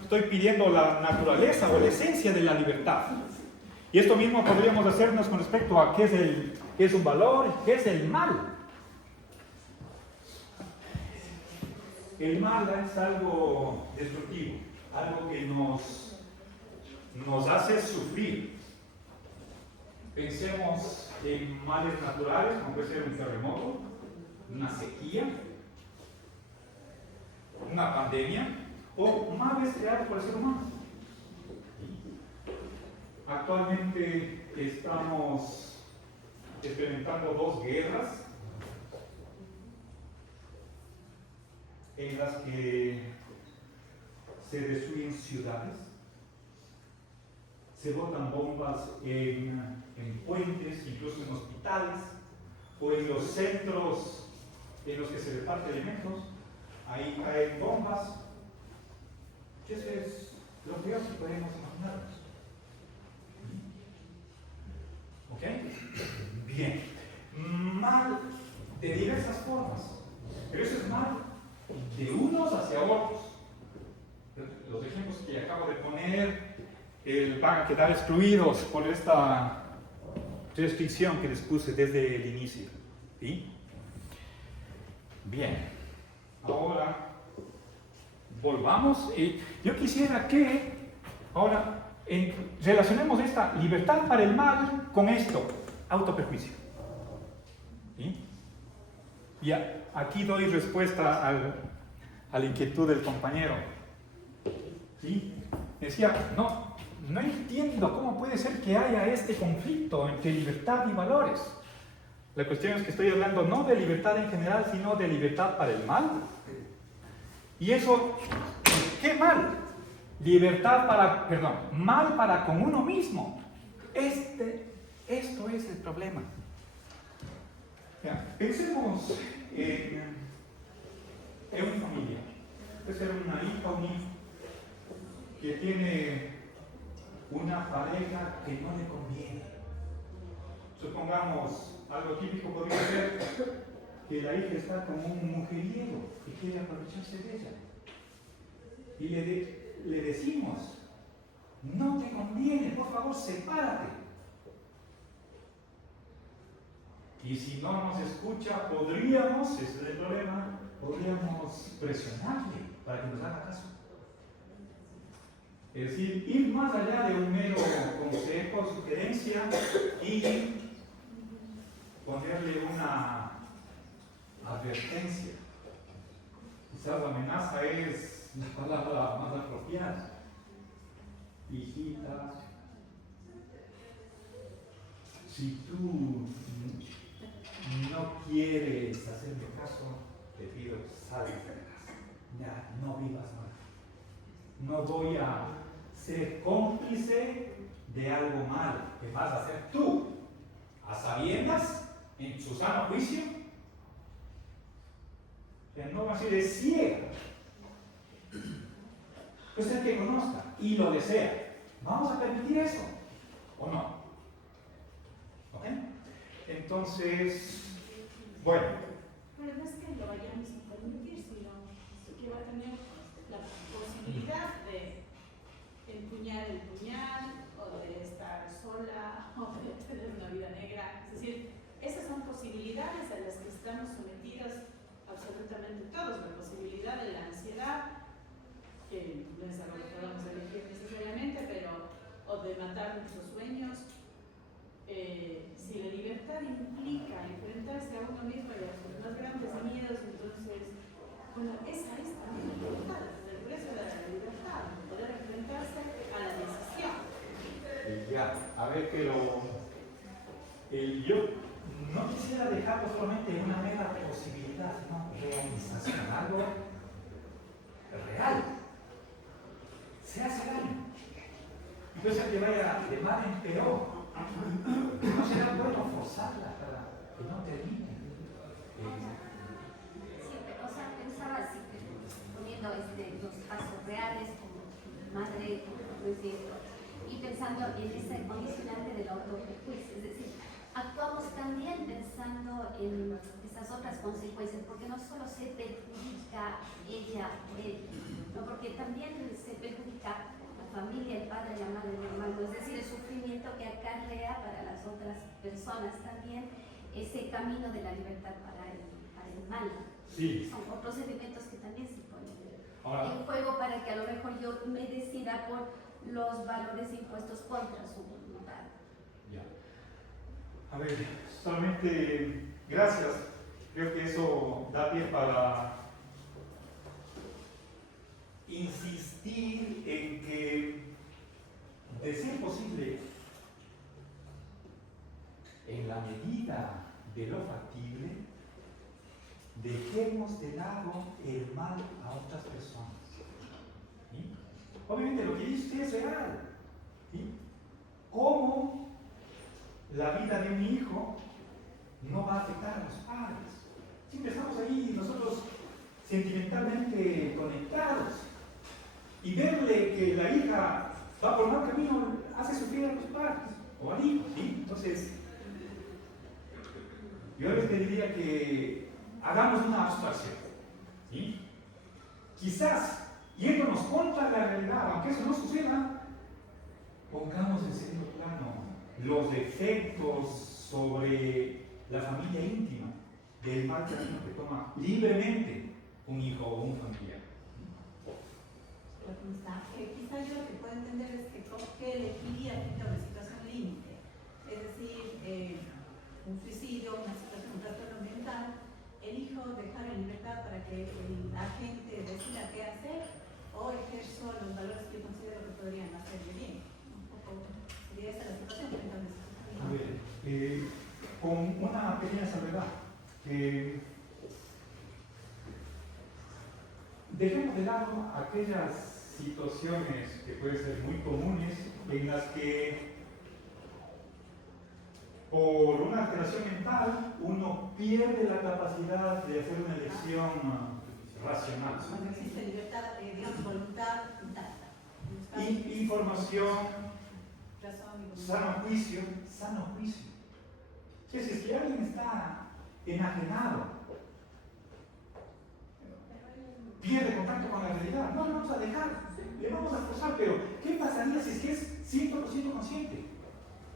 Estoy pidiendo la naturaleza o la esencia de la libertad. Y esto mismo podríamos hacernos con respecto a qué es un valor y qué es el mal. El mal es algo destructivo, algo que nos hace sufrir. Pensemos en males naturales, como puede ser un terremoto, una sequía, una pandemia, o males creados por el ser humano. Actualmente estamos experimentando 2 guerras en las que se destruyen ciudades, se botan bombas en puentes, incluso en hospitales, o en los centros en los que se reparten alimentos, ahí caen bombas. Eso es lo peor que podemos imaginarnos. ¿Ok? Bien. Mal de diversas formas, pero eso es mal de unos hacia otros. Los ejemplos que acabo de poner van a quedar excluidos por esta restricción que les puse desde el inicio. ¿Sí? Bien. Ahora, volvamos. Yo quisiera que ahora relacionemos esta libertad para el mal con esto, autoperjuicio. ¿Sí? Y aquí doy respuesta a la inquietud del compañero. ¿Sí? Decía, no entiendo cómo puede ser que haya este conflicto entre libertad y valores. La cuestión es que estoy hablando no de libertad en general, sino de libertad para el mal. Y eso, ¿qué mal? Mal para con uno mismo. Esto es el problema. Ya, pensemos en una familia. Puede ser una hija o un hijo que tiene una pareja que no le conviene. Supongamos, algo típico podría ser que la hija está con un mujeriego y quiere aprovecharse de ella. Y le decimos, no te conviene, por favor, sepárate. Y si no nos escucha, ese es el problema, podríamos presionarle para que nos haga caso. Es decir, ir más allá de un mero consejo, sugerencia y ponerle una advertencia. Quizás la amenaza es la palabra más apropiada. Hijita, si tú no quieres hacerme caso, te pido sal de casa. Ya, no vivas más. No voy a ser cómplice de algo malo que vas a hacer tú, a sabiendas, en su sano juicio. Que no va a ser de ciega. Pues el que conozca y lo desea. ¿Vamos a permitir eso? ¿O no? ¿Ok? Entonces, bueno. Pero no es que lo vayamos a permitir, sino que va a tener la posibilidad de empuñar el puñal, o de estar sola, o de tener una vida negra. Es decir, esas son posibilidades a las que estamos sometidos absolutamente todos. La posibilidad de la ansiedad, que no es algo que podamos elegir necesariamente, pero, o de matar nuestros sueños. Si la libertad implica enfrentarse a uno mismo y a sus más grandes miedos, entonces, bueno, esa es también la libertad, es el precio de la libertad, poder enfrentarse a la decisión. Ya, a ver que yo no quisiera dejarlo solamente en una mera posibilidad, sino realización, algo real. Se hace daño. Entonces que vaya de mal en peor. No será bueno forzarla para que no termine. Sí, o sea, pensaba así, poniendo los casos reales como madre, como decir, y pensando en ese condicionante del autoprejuicio, es decir, actuamos también pensando en esas otras consecuencias, porque no solo se perjudica ella o él, ¿no? Porque también se perjudica la familia, el padre, la madre, el hermano, es decir, el sufrimiento que acarrea para las otras personas también ese camino de la libertad para el mal. Sí. Son otros elementos que también se ponen Ahora, en juego para que a lo mejor yo me decida por los valores impuestos contra su voluntad. ya. A ver, solamente gracias. Creo que eso da pie para insistir en que, de ser posible, en la medida de lo factible, dejemos de lado el mal a otras personas. ¿Sí? Obviamente lo que dice usted es real. ¿Sí? ¿Cómo la vida de un hijo no va a afectar a los padres? Siempre estamos ahí nosotros sentimentalmente conectados. Y verle que la hija va por mal camino hace sufrir a los padres o al hijo. ¿Sí? Entonces, yo les pediría que hagamos una abstracción. ¿Sí? Quizás, yéndonos contra la realidad, aunque eso no suceda, pongamos en segundo plano los efectos sobre la familia íntima del mal camino que toma libremente un hijo o un familiar. Quizá yo lo que puedo entender es que qué elegiría frente a una situación límite. Es decir, un suicidio, una situación, un trastorno mental, elijo dejar en libertad para que el agente decida qué hacer, o ejerzo los valores que considero que podrían hacerle bien. Un poco sería esa la situación frente a una situación límite. A ver, con una pequeña salvedad. Dejemos de lado aquellas situaciones que pueden ser muy comunes en las que por una alteración mental uno pierde la capacidad de hacer una elección racional. Cuando existe libertad, digamos, voluntad intacta. Información, Razón y voluntad. sano juicio. Si es que alguien está enajenado, pierde contacto con la realidad, no le vamos a dejar, le vamos a forzar, pero ¿qué pasaría si es que es 100% consciente?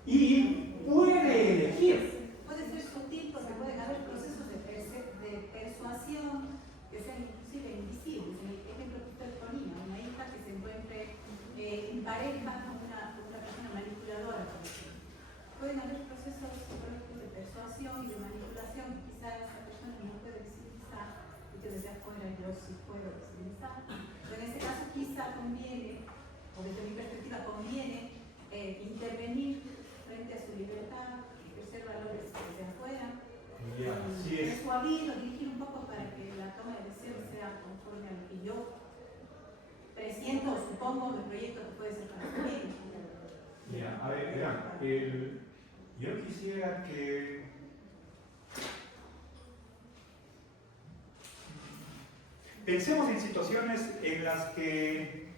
Y puede elegir. Puede ser sutil porque pueden haber procesos de persuasión que sean inclusive invisibles. En el ejemplo que usted ponía, una hija que se encuentre en pareja con una persona manipuladora, por ejemplo. Pueden haber procesos psicológicos de persuasión y de manipulación que quizás esa persona no puede visibilizar y que desde afuera yo sí puedo visibilizar. Pero en este caso quizá conviene, o desde mi perspectiva conviene, intervenir frente a su libertad, ejercer valores desde afuera, persuadir o dirigir un poco para que la toma de decisiones sea conforme a lo que yo presiento o supongo del proyecto que puede ser construido. A ver, vean, yo quisiera que pensemos en situaciones en las que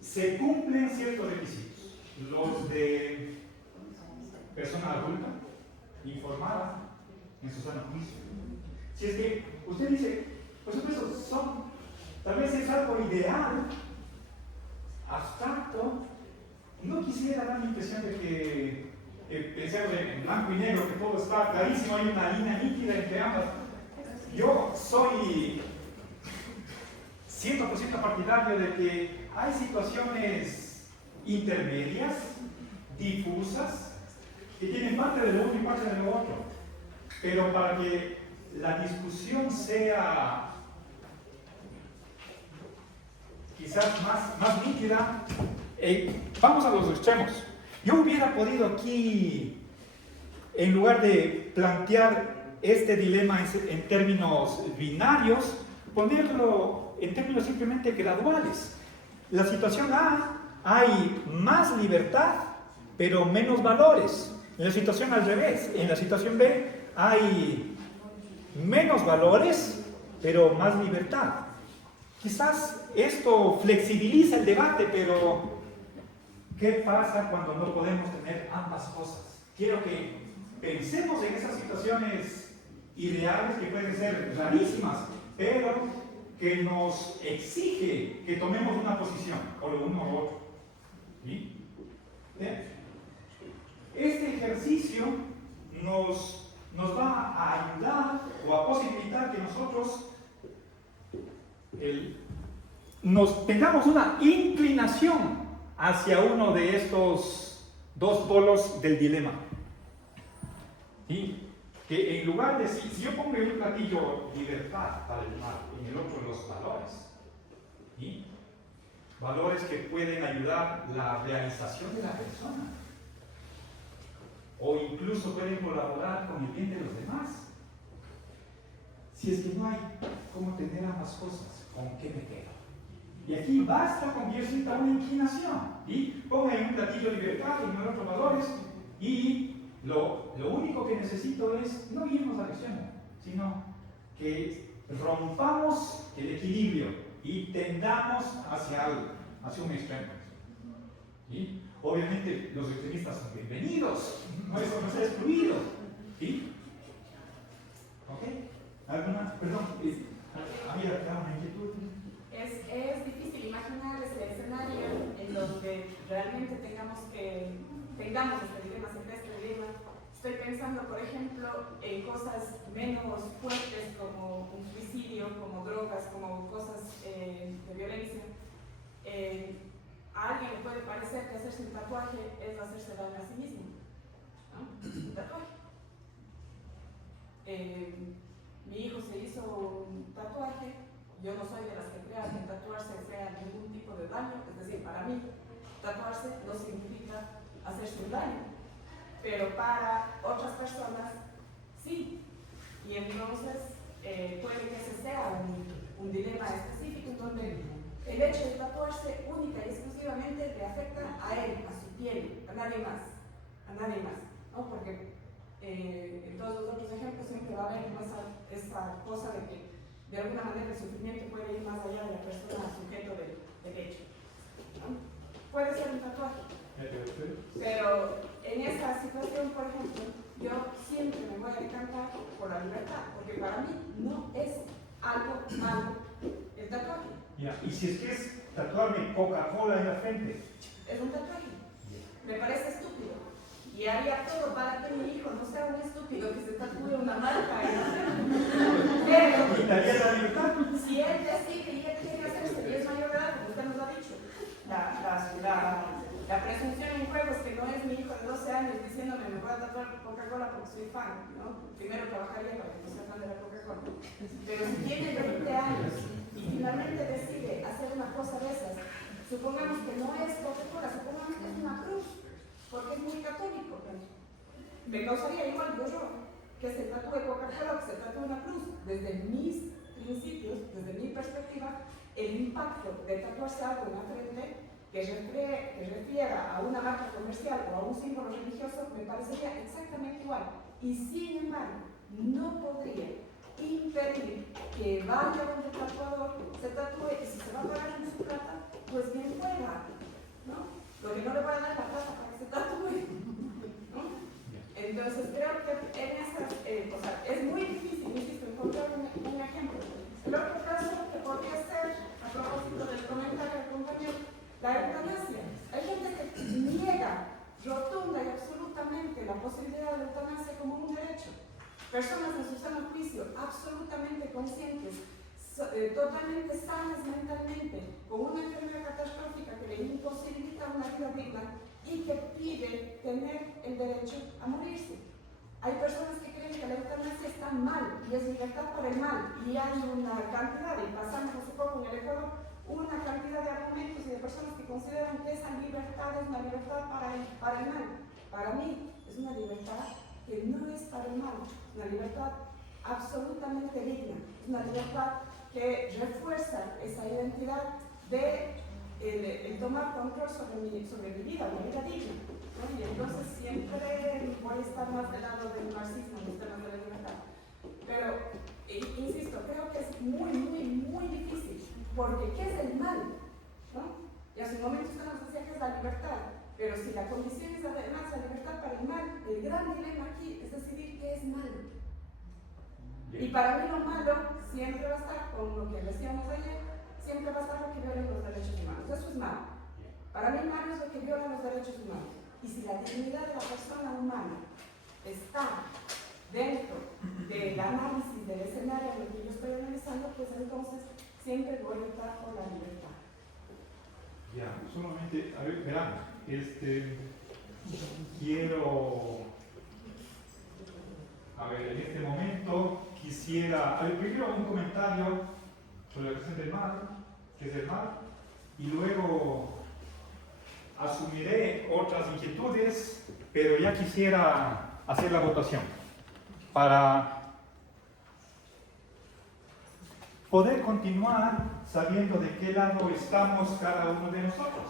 se cumplen ciertos requisitos, los de persona adulta, informada, en su sano juicio. Si es que usted dice, por supuesto, tal vez es algo ideal, abstracto, no quisiera dar la impresión de que pensemos en blanco y negro, que todo está clarísimo, hay una línea nítida entre ambas. Yo soy 100% partidario de que hay situaciones intermedias, difusas, que tienen parte de lo uno y parte de lo otro. Pero para que la discusión sea quizás más nítida, vamos a los extremos. Yo hubiera podido aquí, en lugar de plantear este dilema en términos binarios, ponerlo en términos simplemente graduales. La situación A, hay más libertad, pero menos valores. En la situación al revés, en la situación B, hay menos valores, pero más libertad. Quizás esto flexibiliza el debate, pero ¿qué pasa cuando no podemos tener ambas cosas? Quiero que pensemos en esas situaciones ideales que pueden ser rarísimas, pero que nos exige que tomemos una posición, o lo uno o lo otro. ¿Sí? ¿Bien? Este ejercicio nos va a ayudar o a posibilitar que nosotros tengamos una inclinación hacia uno de estos dos polos del dilema. ¿Sí? Que en lugar de, si yo pongo en un platillo libertad para el mal, en el otro los valores, ¿sí? Valores que pueden ayudar la realización de la persona, o incluso pueden colaborar con el bien de los demás. Si es que no hay cómo tener ambas cosas, ¿con qué me quedo? Y aquí basta con que yo sienta una inclinación, y ponga en un platillo libertad y en el otro valores, y lo único que necesito es no irnos al extremo, sino que rompamos el equilibrio y tendamos hacia un extremo. ¿Sí? Obviamente los extremistas son bienvenidos, no es excluido. ¿Sí? ¿Ok? ¿Alguna? Perdón, había una inquietud. Es difícil imaginar ese escenario en donde realmente tengamos este dilema, este dilema. Estoy pensando, por ejemplo, en cosas menos fuertes como un suicidio, como drogas, como cosas de violencia. A alguien le puede parecer que hacerse un tatuaje es hacerse daño a sí mismo, ¿no? Un tatuaje. Mi hijo se hizo un tatuaje. Yo no soy de las que crean que tatuarse sea ningún tipo de daño, es decir, para mí, tatuarse no significa hacerse un daño, pero para otras personas, sí. Y entonces puede que ese sea un dilema específico en donde el hecho de tatuarse única y exclusivamente le afecta a él, a su piel, a nadie más, ¿no? Porque en todos los otros ejemplos siempre va a haber esa cosa de que de alguna manera el sufrimiento puede ir más allá de la persona sujeto del hecho, ¿no? Puede ser un tatuaje, pero en esa situación, por ejemplo, yo siempre me voy a decantar por la libertad, porque para mí no es algo malo el tatuaje. Y si es que es tatuarme Coca-Cola en la frente, es un tatuaje. Me parece estúpido. Y haría todo para que mi hijo no sea un estúpido que se tatúe una marca. Pero ¿quitaría la libertad? si él decide y él quiere hacerse y es mayor de edad, como usted nos lo ha dicho, la presunción en juego es que no es mi hijo de 12 años diciéndome me voy a tatuar Coca-Cola porque soy fan, ¿no? Primero trabajaría para que no sea fan de la Coca-Cola. Pero si tiene 20 años y finalmente decide hacer una cosa de esas, supongamos que no es Coca-Cola, supongamos que es una cruz, porque es muy católico. me causaría igual de horror que se tatúe Coca-Cola o que se tatúe una cruz. Desde mis principios, desde mi perspectiva, el impacto de tatuarse algo en la frente que refiera a una marca comercial o a un símbolo religioso me parecería exactamente igual. Y sin embargo, no podría impedir que vaya donde el tatuador se tatúe y si se va a pagar en su plata, pues bien pueda, ¿no? Lo que no le voy a dar la plata para que se tatúe, ¿no? Entonces creo que en esas, es muy difícil, insisto, encontrar un ejemplo. El otro caso que podría ser, a propósito del comentario del compañero, la eutanasia. Hay gente que niega rotunda y absolutamente la posibilidad de la eutanasia como un derecho. Personas en su sano juicio, absolutamente conscientes, totalmente sanas mentalmente, con una enfermedad catastrófica que le imposibilita una vida digna y que pide tener el derecho a morirse. Hay personas que creen que la eutanasia está mal y es libertad para el mal, y hay una cantidad, y pasamos hace poco en el Ecuador, una cantidad de argumentos y de personas que consideran que esa libertad es una libertad para el mal. Para mí es una libertad que no es para el mal, es una libertad absolutamente digna, es una libertad que refuerza esa identidad de el tomar control sobre mi vida, mi vida digna, ¿no? Y entonces siempre voy a estar más del lado del marxismo en los temas de la libertad. Pero, insisto, creo que es muy, muy, muy difícil, porque ¿qué es el mal? ¿No? Y hace un momento usted nos decía que es la libertad, pero si la condición es además la libertad para el mal, el gran dilema aquí es decidir qué es malo. Y para mí lo malo siempre va a estar, con lo que decíamos ayer, siempre va a estar lo que viola los derechos humanos. Eso es malo. Para mí malo es lo que viola los derechos humanos. Y si la dignidad de la persona humana está dentro del análisis del escenario en el que yo estoy analizando, pues entonces siempre voy a estar por la libertad. Ya, solamente, a ver, verán, quiero, a ver, en este momento quisiera, a ver, primero un comentario sobre la cuestión del mal, que es el mal, y luego asumiré otras inquietudes, pero ya quisiera hacer la votación para poder continuar sabiendo de qué lado estamos cada uno de nosotros.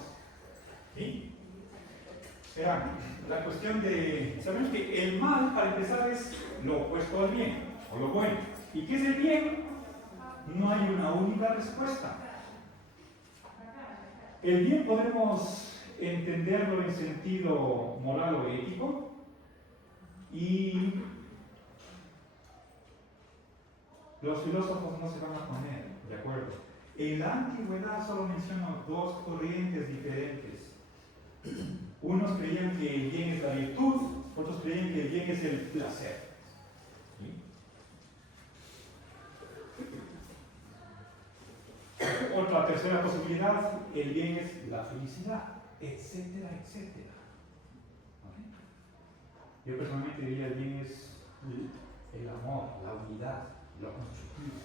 ¿Sí? Verán, la cuestión de, sabemos que el mal, para empezar, es lo opuesto al bien, o lo bueno. ¿Y qué es el bien? No hay una única respuesta. El bien podemos entenderlo en sentido moral o ético, y los filósofos no se van a poner de acuerdo. En la antigüedad solo menciono dos corrientes diferentes. Unos creían que el bien es la virtud, otros creían que el bien es el placer. ¿Sí? Otra tercera posibilidad, el bien es la felicidad, etcétera, etcétera. ¿Okay? Yo personalmente diría el bien es el amor, la unidad, lo constructivo.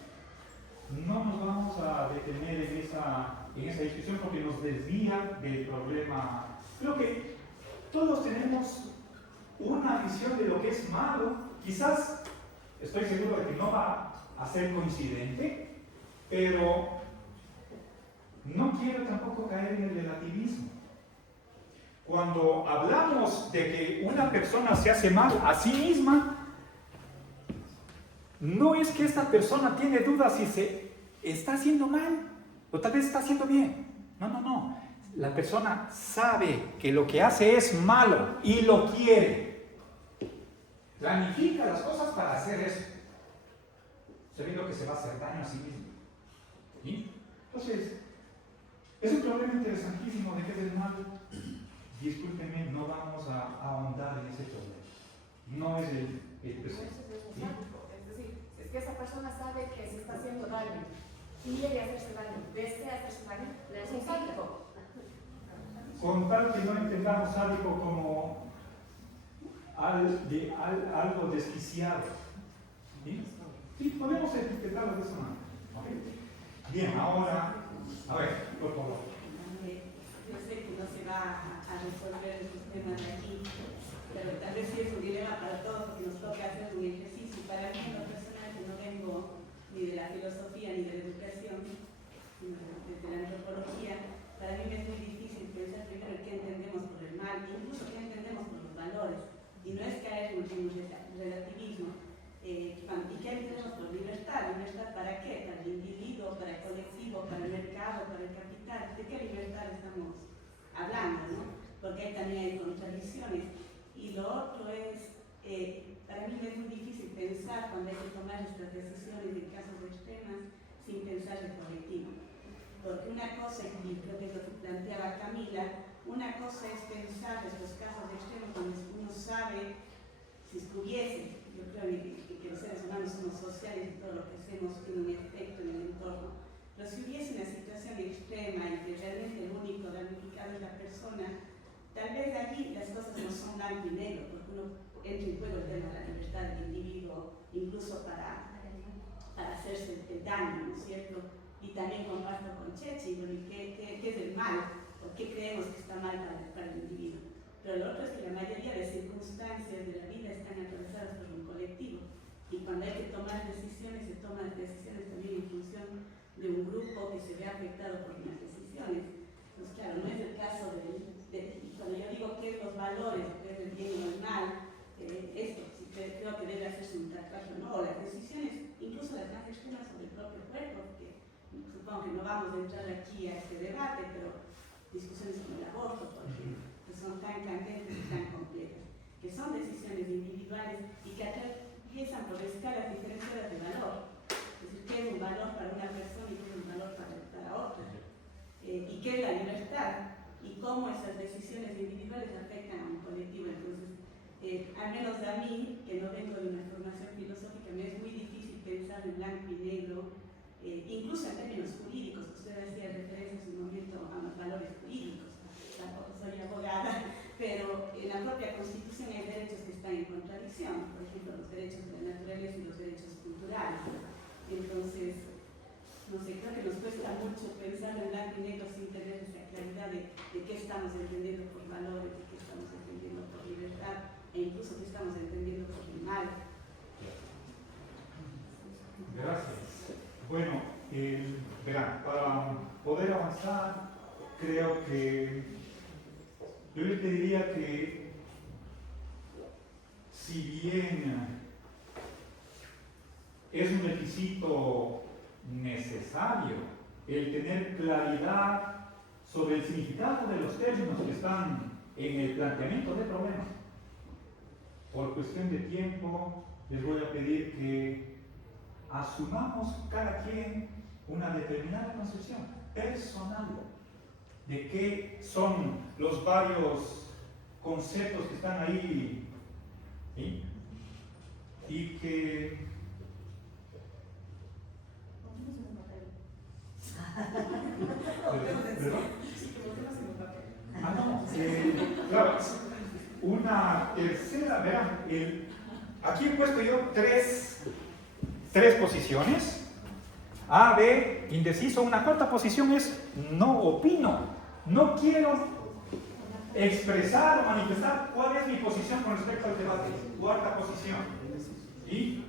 No nos vamos a detener en esa discusión porque nos desvía del problema. Creo que todos tenemos una visión de lo que es malo. Quizás, estoy seguro de que no va a ser coincidente, pero no quiero tampoco caer en el relativismo. Cuando hablamos de que una persona se hace mal a sí misma, no es que esta persona tiene dudas si se está haciendo mal o tal vez está haciendo bien. No. La persona sabe que lo que hace es malo y lo quiere. Planifica las cosas para hacer eso, sabiendo que se va a hacer daño a sí mismo. ¿Sí? Entonces, es un problema interesantísimo de qué es el mal. Discúlpenme, no vamos a ahondar en ese problema. No es el presente. ¿Sí? Es que esa persona sabe que se está haciendo daño, quiere hacerse daño, desea hacerse daño, es un sádico. Con tal que no entendamos sádico como algo desquiciado. ¿Sí? Sí, podemos etiquetarlo de esa manera. ¿Okay? Bien, ahora, a ver, por favor. Yo sé que no se va a resolver el tema de aquí, pero tal vez sí es un dilema para todos porque nos toca hacer un ejercicio. Para mí, en lo personal, que no vengo ni de la filosofía ni de la educación, sino desde la antropología, para mí me es muy difícil pensar primero qué entendemos por el mal, incluso qué entendemos por los valores. Y no es caer en un relativismo. ¿Y qué entendemos por libertad? ¿Libertad para qué? ¿Para el individuo, para el colectivo, para el mercado, para el capital? ¿De qué libertad estamos hablando, no? Porque ahí también hay contradicciones. Y lo otro es, para mí me es muy difícil pensar cuando hay que tomar estas decisiones en casos extremos sin pensar en colectivo. Porque una cosa, y creo que es lo que planteaba Camila, una cosa es pensar estos casos extremos cuando uno sabe, si estuviese, yo creo que los seres humanos somos sociales y todo lo que hacemos tiene un efecto en el entorno, pero si hubiese una situación extrema en que realmente el único damnificado es la persona, tal vez allí las cosas no son blanco y negro, porque uno entra en juego el tema de la libertad del individuo, incluso para hacerse el daño, ¿no es cierto? Y también comparto con Chechi, ¿qué es el mal? ¿O qué creemos que está mal para el individuo? Pero lo otro es que la mayoría de circunstancias de la vida están atravesadas por un colectivo. Y cuando hay que tomar decisiones, se toman decisiones también en función de un grupo que se ve afectado por unas decisiones. Pues claro, no es el caso cuando yo digo qué es los valores, qué es el bien o el mal, esto, sí creo que debe hacerse un tratado, ¿no? O las decisiones, incluso las más extremas sobre el propio cuerpo, porque supongo que no vamos a entrar aquí a este debate, pero discusiones como el aborto, por ejemplo, que son tan candentes y tan complejas, que son decisiones individuales y que atraviesan por escalas diferenciadas de valor. Es decir, qué es un valor para una persona y qué es un valor para otra. Y qué es la libertad y cómo esas decisiones individuales afectan a un colectivo. Entonces, al menos a mí, que no vengo de una formación filosófica, me es muy difícil pensar en blanco y negro, incluso en términos jurídicos. Usted hacía referencia en su momento a los valores jurídicos. Tampoco soy abogada, pero en la propia Constitución hay derechos que están en contradicción, por ejemplo, los derechos de la naturaleza y los derechos culturales. Entonces, no sé, creo que nos cuesta mucho pensar en blanco y negro sin tener esa claridad de qué estamos entendiendo por valores, de qué estamos entendiendo por libertad, e incluso qué estamos entendiendo por el mal. Gracias. Bueno, verán, para poder avanzar, creo que yo les pediría que, si bien es un requisito necesario el tener claridad sobre el significado de los términos que están en el planteamiento del problema, por cuestión de tiempo les voy a pedir que asumamos cada quien una determinada concepción personal de qué son los varios conceptos que están ahí, ¿sí? Y que claro, una tercera, verán, aquí he puesto yo tres posiciones. A, B, indeciso. Una cuarta posición es no opino. No quiero expresar o manifestar cuál es mi posición con respecto al debate. Cuarta posición. Y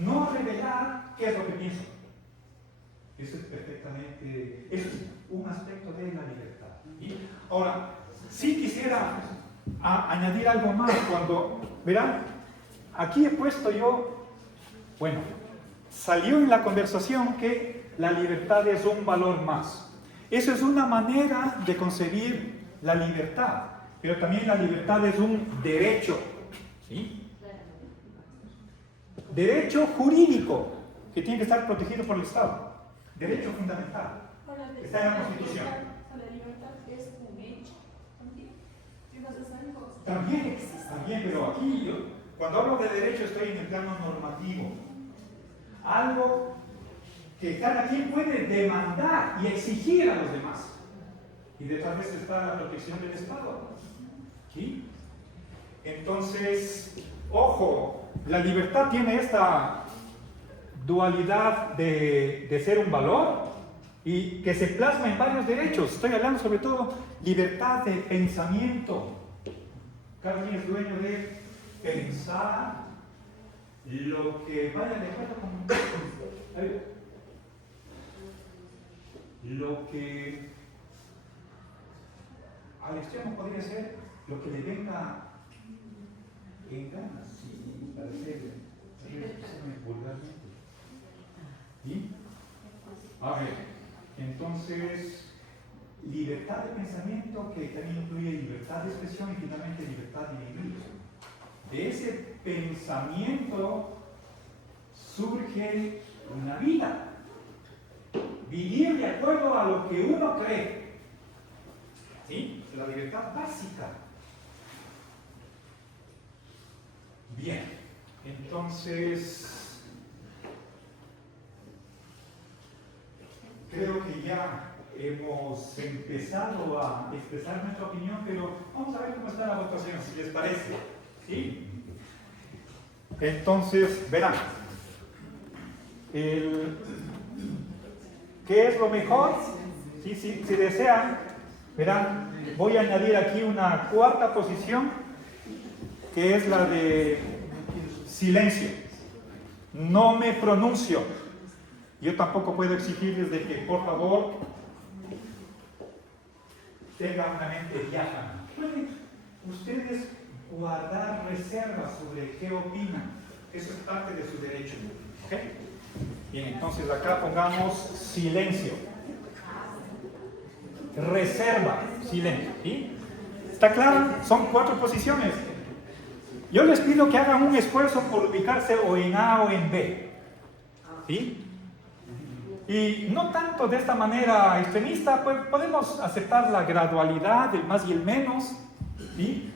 no revelar qué es lo que pienso. Eso es perfectamente, eso es un aspecto de la libertad. ¿Sí? Ahora, sí quisiera añadir algo más cuando, verán, aquí he puesto yo, bueno, salió en la conversación que la libertad es un valor más. Eso es una manera de concebir la libertad, pero también la libertad es un derecho, ¿sí? Derecho jurídico que tiene que estar protegido por el Estado. Derecho fundamental. Está en la Constitución. La libertad es un hecho. También, pero aquí yo, cuando hablo de derecho, estoy en el plano normativo. Algo que cada quien puede demandar y exigir a los demás. Y detrás de eso está la protección del Estado. ¿Sí? Entonces, ojo, la libertad tiene esta dualidad de ser un valor y que se plasma en varios derechos. Estoy hablando sobre todo libertad de pensamiento, Cada quien es dueño de pensar lo que vaya de acuerdo con lo que al extremo podría ser lo que le venga en ganas, si parece vulgarmente. ¿Sí? A ver, entonces, libertad de pensamiento que también incluye libertad de expresión y finalmente libertad de vivir. De ese pensamiento surge una vida. Vivir de acuerdo a lo que uno cree. ¿Sí? La libertad básica. Bien, entonces creo que ya hemos empezado a expresar nuestra opinión, pero vamos a ver cómo está la votación, si les parece. ¿Sí? Entonces, verán, ¿qué es lo mejor? Sí, sí, si desean, verán, voy a añadir aquí una cuarta posición, que es la de silencio. No me pronuncio. Yo tampoco puedo exigirles de que, por favor, tengan una mente diáfana. Pueden ustedes guardar reservas sobre qué opinan. Eso es parte de su derecho. ¿Ok? Bien, entonces acá pongamos silencio. Reserva, silencio. ¿Sí? ¿Está claro? Son 4 posiciones. Yo les pido que hagan un esfuerzo por ubicarse o en A o en B. ¿Sí? Y no tanto de esta manera extremista, pues podemos aceptar la gradualidad, el más y el menos. ¿Sí?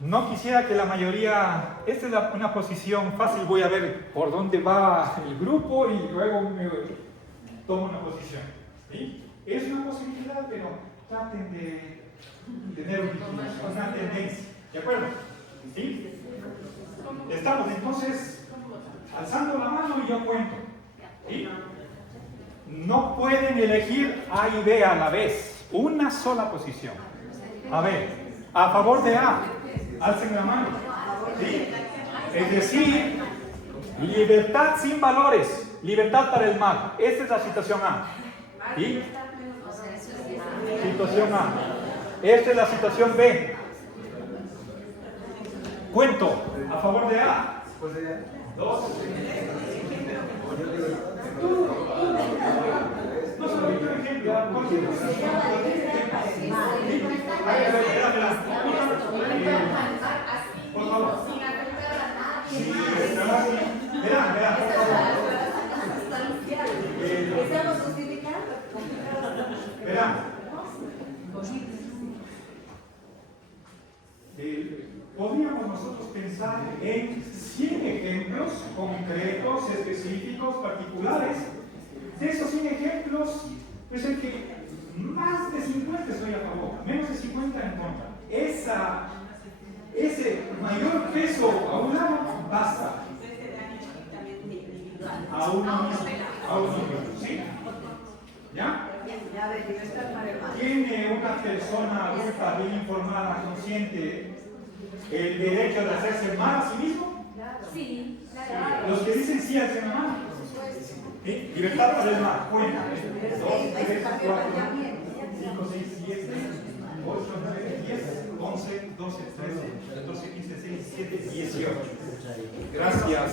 No quisiera que la mayoría, esta es una posición fácil, voy a ver por dónde va el grupo y luego me tomo una posición. ¿Sí? Es una posibilidad, pero traten de tener una tendencia. ¿De acuerdo? ¿Sí? Estamos entonces alzando la mano y yo cuento. ¿Sí? No pueden elegir A y B a la vez, una sola posición. A ver, a favor de A, alcen la mano. ¿Sí? Es decir, libertad sin valores, libertad para el mal. Esta es la situación A. ¿Sí? Situación A. Esta es la situación B. Cuento, a favor de A. 2. No solo un ejemplo, cualquier cosa. Por favor. Sí, verán, por favor. Estamos justificando. Verán. Podríamos nosotros pensar en 100 ejemplos concretos, específicos, particulares. De esos 100 ejemplos, pues el que más de 50 estoy a favor, menos de 50 en contra. Ese mayor peso a un lado basta. A uno mismo, ¿sí? ¿Ya? ¿Tiene una persona adulta, bien informada, consciente, el derecho de hacerse mal a sí mismo? Sí, Los que dicen sí hacen mal. ¿Sí? Libertad para el mal. Cuenta. 2, 3, 4, 5, 6, 7, 8, 9, 10, 11, 12, 13, 14, 15, 16, 17, 18. Gracias.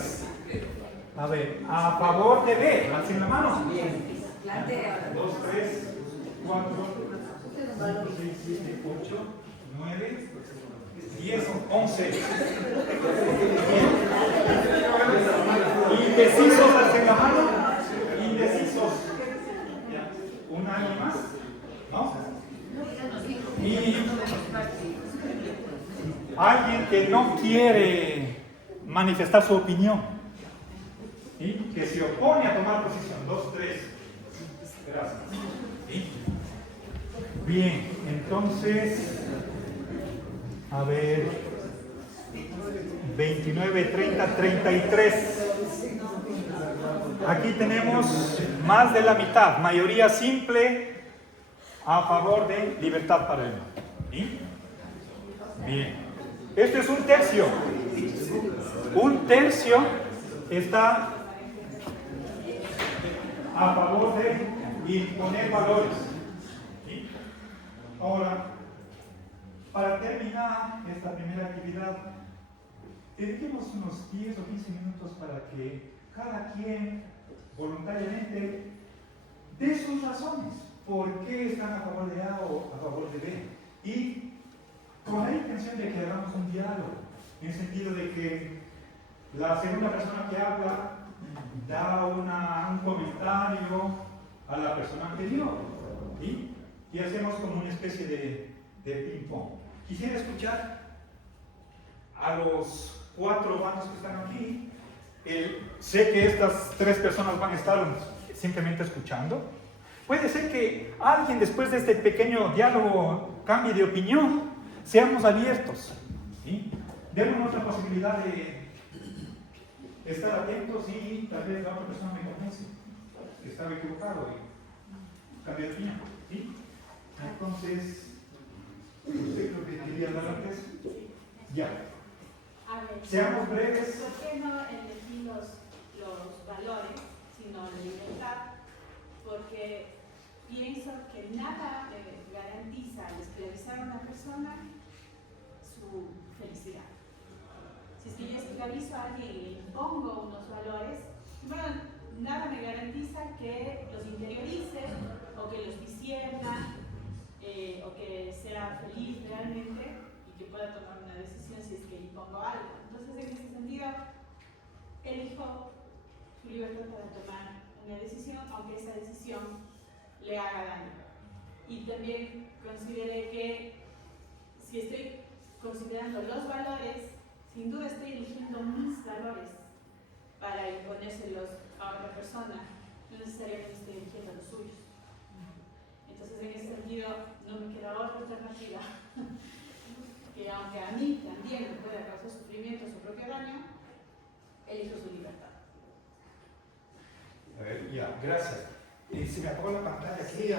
A ver, a favor de B, alcen la mano. 2, 3, 4, 5, 6, 7, 8, 9, 10, 11. Indecisos, alcen la mano. Indecisos. ¿Un año más? ¿No? Y alguien que no quiere manifestar su opinión, ¿sí? Que se opone a tomar posición. 2, 3. Gracias. ¿Sí? Bien, entonces, a ver, 29, 30, 33. Aquí tenemos más de la mitad, mayoría simple a favor de libertad para el mal. ¿Sí? Bien. Este es un tercio. Un tercio está a favor de imponer valores. ¿Sí? Ahora, para terminar esta primera actividad, dediquemos unos 10 o 15 minutos para que cada quien voluntariamente dé sus razones. ¿Por qué están a favor de A o a favor de B? Y con la intención de que hagamos un diálogo, en el sentido de que la segunda persona que habla da un comentario a la persona anterior, ¿sí? Y hacemos como una especie de ping-pong. Quisiera escuchar a los 4 bandos que están aquí. Sé que estas 3 personas van a estar simplemente escuchando. Puede ser que alguien después de este pequeño diálogo cambie de opinión. Seamos abiertos, ¿sí? Demos otra posibilidad de estar atentos y tal vez la otra persona me convence que estaba equivocado y cambie de opinión, ¿sí? Entonces, ¿usted creo que quería dar antes? Ya. A ver, Seamos breves. ¿por qué no elegir los valores, sino la libertad? Porque pienso que nada garantiza al esclavizar a una persona su felicidad. Si es que yo esclavizo a alguien y le impongo unos valores, bueno, nada me garantiza que los interiorice o que los discierna o que sea feliz realmente y que pueda tomar una decisión si es que impongo algo. Entonces, en ese sentido, elijo su libertad para tomar una decisión, aunque esa decisión le haga daño. Y también consideré que si estoy considerando los valores, sin duda estoy eligiendo mis valores para imponérselos a otra persona, no necesariamente estoy eligiendo los suyos. Entonces, en ese sentido, no me queda otra alternativa que, aunque a mí también me pueda causar sufrimiento o su propio daño, elijo su libertad. A ver, ya, gracias. Se me apagó la pantalla aquí.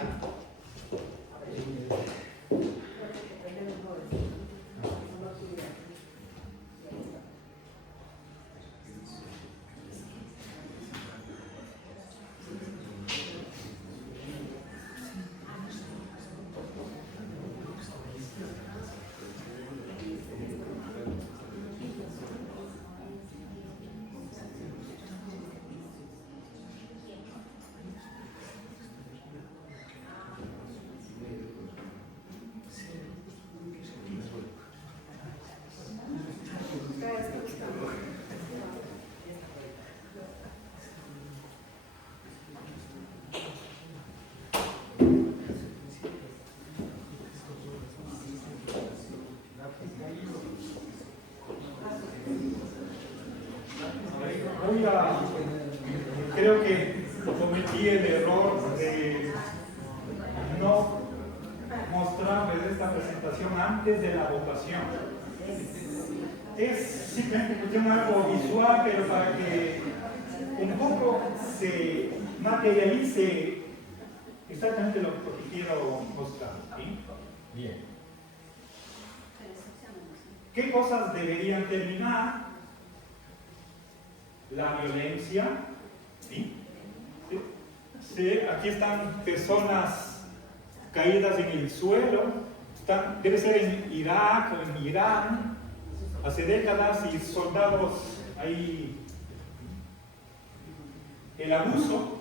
Creo que cometí el error de no mostrarles esta presentación antes de la votación. Es simplemente cuestión algo visual, pero para que un poco se materialice exactamente lo que quiero mostrar. ¿Sí? Bien. ¿Qué cosas deberían terminar? La violencia. ¿Sí? Sí, aquí están personas caídas en el suelo. Debe ser en Irak o en Irán. Hace décadas y soldados ahí. El abuso.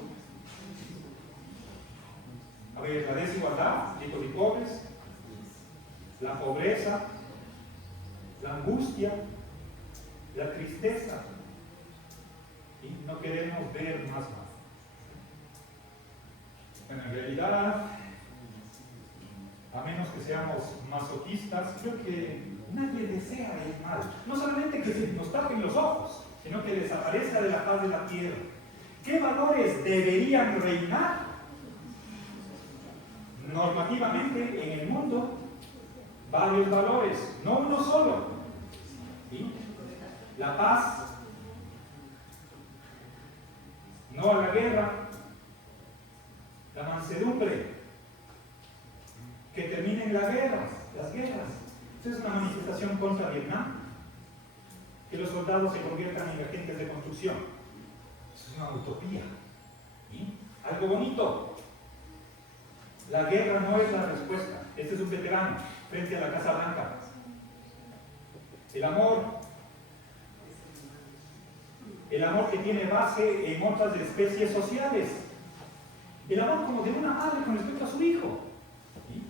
A ver, la desigualdad, ricos y pobres. La pobreza. La angustia. La tristeza. Y no queremos ver más. En realidad, a menos que seamos masoquistas, creo que nadie desea el mal. No solamente que se nos tapen los ojos, sino que desaparezca de la faz de la tierra. ¿Qué valores deberían reinar? Normativamente en el mundo, varios valores, no uno solo. ¿Sí? La paz, no a la guerra, la mansedumbre, que terminen las guerras. Esto es una manifestación contra Vietnam. Que los soldados se conviertan en agentes de construcción. Eso es una utopía. ¿Sí? Algo bonito. La guerra no es la respuesta. Este es un veterano frente a la Casa Blanca. El amor que tiene base en otras especies sociales. El amor como de una madre con respecto a su hijo. ¿Sí?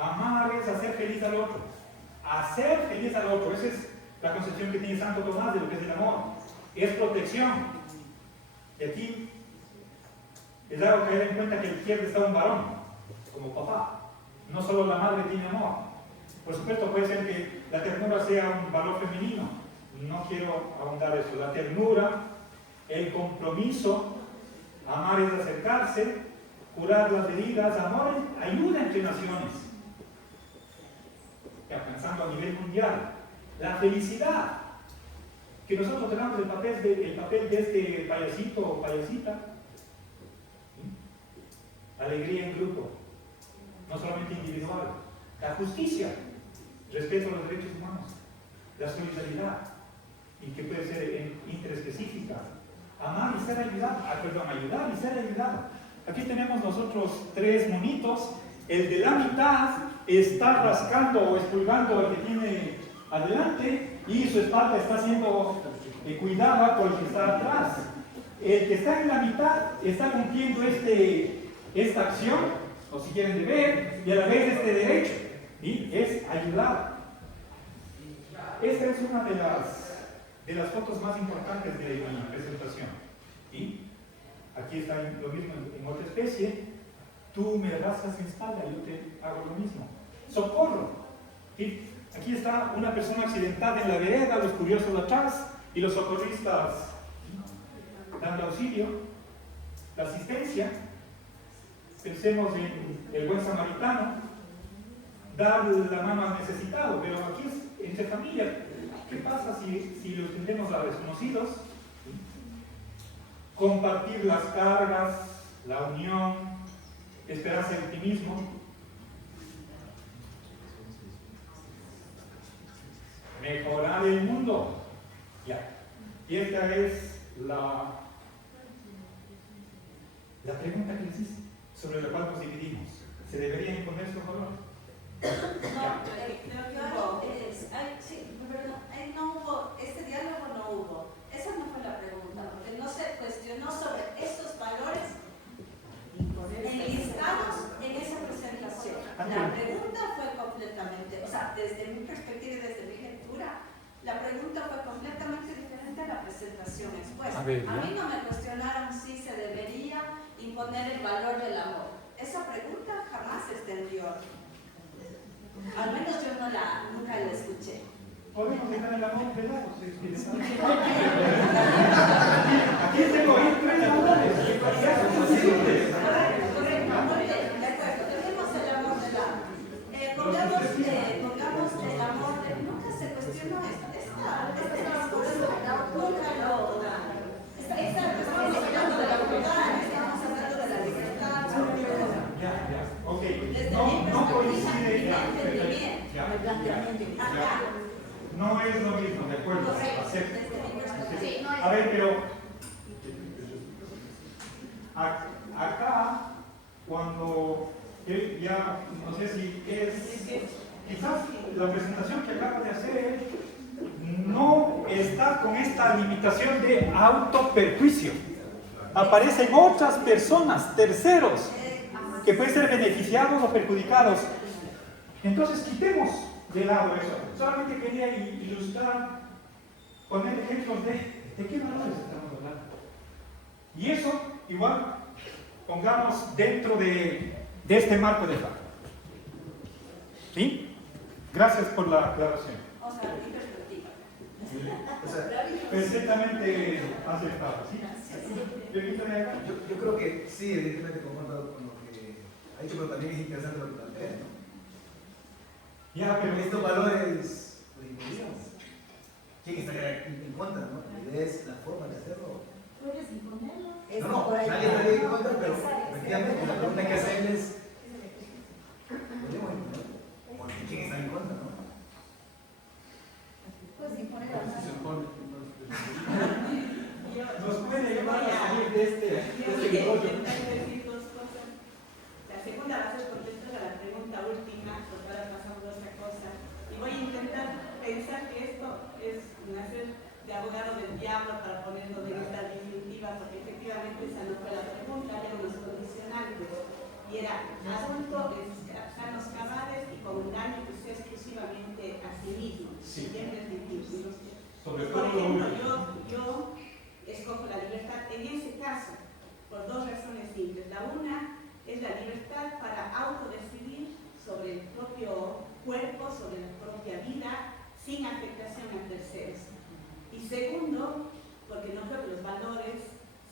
Amar es hacer feliz al otro. Hacer feliz al otro. Esa es la concepción que tiene Santo Tomás de lo que es el amor. Es protección. Y aquí es algo que tener en cuenta que a la izquierda está un varón, como papá. No solo la madre tiene amor. Por supuesto puede ser que la ternura sea un valor femenino. No quiero ahondar eso. La ternura, el compromiso, amar es acercarse, curar las heridas, amor es ayuda entre naciones. Ya pensando a nivel mundial. La felicidad. Que nosotros tenemos el papel de este payasito o payasita. ¿Sí? Alegría en grupo. No solamente individual. La justicia. Respeto a los derechos humanos. La solidaridad. Y que puede ser interespecífica. Amar y ser ayudado. Ayudar y ser ayudado. Aquí tenemos nosotros 3 monitos. El de la mitad está rascando o expulgando al que tiene adelante y su espalda está siendo cuidada por el que está atrás. El que está en la mitad está cumpliendo esta acción, o si quieren deber, y a la vez este derecho. ¿Sí? Es ayudar. Esta es una de las fotos más importantes de mi presentación. ¿Sí? Aquí está lo mismo en otra especie. Tú me rascas mi espalda, yo te hago lo mismo. Socorro. ¿Sí? Aquí está una persona accidentada en la vereda, los curiosos atrás y los socorristas dando auxilio. La asistencia. Pensemos en el buen samaritano, dar la mano al necesitado, pero aquí es entre familia. ¿Qué pasa si lo extendemos a desconocidos? ¿Sí? Compartir las cargas, la unión, esperanza y optimismo. Mejorar el mundo. Ya. Y esta es la pregunta que les hice, sobre la cual nos dividimos. ¿Se debería imponer su valor? No hubo, este diálogo no hubo. Esa no fue la pregunta, porque no se cuestionó sobre estos valores enlistados en esa presentación. La pregunta fue completamente, o sea, desde mi perspectiva y desde mi lectura, la pregunta fue completamente diferente a la presentación expuesta. A mí no me cuestionaron si se debería imponer el valor del amor. Esa pregunta jamás se extendió. Al menos yo nunca la escuché. Podemos dejar el amor de lado. Aquí tengo 3 valores. Correcto, muy bien, de acuerdo. Dejemos el amor de lado. Pongamos el amor de... Nunca se cuestionó este discurso. Nunca lo... Esta cuestión de la voluntad, estamos hablando de la libertad. Ok. Desde No mi coincide. Acá. No es lo mismo, de acuerdo. Correcto. Acepto. Desde mi perspectiva. A ver, pero acá, cuando ya no sé si quizás la presentación que acabo de hacer no está con esta limitación de autoperjuicio. Aparecen otras personas, terceros, que pueden ser beneficiados o perjudicados. Entonces quitemos de lado eso. Solamente quería ilustrar, poner ejemplos de qué valores estamos hablando. Y eso, igual, pongamos dentro de este marco de facto. ¿Sí? Gracias por la aclaración. O sea, mi perspectiva. Perfectamente aceptado. ¿Sí? Yo creo que sí, evidentemente concuerdo con lo que ha dicho, pero también es interesante lo que plantea, ¿no? Ya, pero estos valores los imponemos. ¿Quién estaría en contra, no? La idea es la forma de hacerlo. ¿Puedes imponerlo? No, nadie estaría en contra, pero efectivamente la pregunta que hacen es, ¿podemos imponerlo? de este embrollo. Intentar decir dos cosas. La segunda va a ser contestar a la pregunta última, porque ahora pasamos a otra cosa. Y voy a intentar pensar que esto es nacer de abogado del diablo para ponerlo de esta disyuntiva, porque efectivamente esa no fue la pregunta, eran los condicionantes. Y era adulto, sanos cabales y con un daño que sea exclusivamente a sí mismo. Sí. Siempre es difícil. Sobre Por todo ejemplo, yo escojo la libertad en ese caso por dos razones simples. La una es la libertad para autodecidir sobre el propio cuerpo, sobre la propia vida, sin afectación a terceros. Y segundo, porque no creo que los valores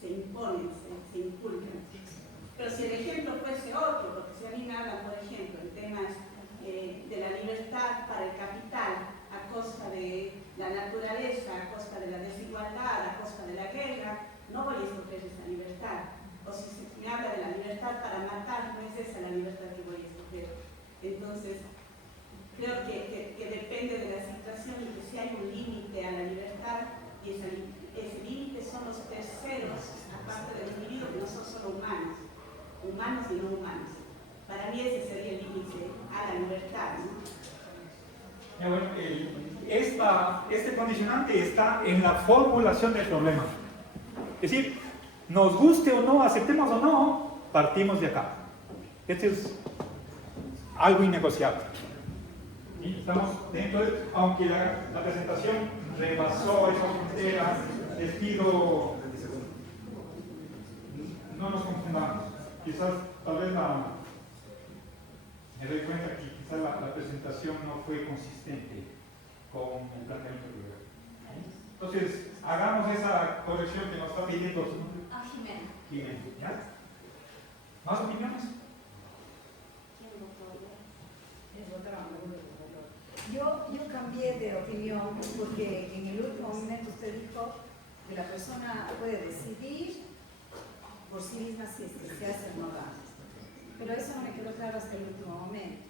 se imponen, se inculcan. Pero si el ejemplo fuese otro, porque si a mí me hablan, por ejemplo, en temas de la libertad para el capital a costa de la naturaleza, a costa de la desigualdad, a costa de la guerra, no voy a escoger esa libertad. O si me habla de la libertad para matar, no es esa la libertad que voy a escoger. Entonces, creo que depende de la situación y que si hay un límite a la libertad, y ese límite son los terceros, aparte del individuo, que no son solo humanos y no humanos. Para mí ese sería el límite a la libertad, ¿no? Ya, bueno, este condicionante está en la formulación del problema. Es decir, nos guste o no, aceptemos o no, partimos de acá. Este es algo innegociable. Y estamos dentro de, aunque la presentación rebasó esa frontera, les pido, no nos confundamos. Quizás, tal vez me doy cuenta que quizás la presentación no fue consistente con el planteamiento que hubo. Entonces, hagamos esa corrección que nos está pidiendo su nombre. Jimena. Jimena, ¿ya? ¿Más opiniones? ¿Quién votó? Yo cambié de opinión porque en el último momento usted dijo que la persona puede decidir por sí misma si es que se hace o no da. Pero eso no me quedó claro hasta el último momento.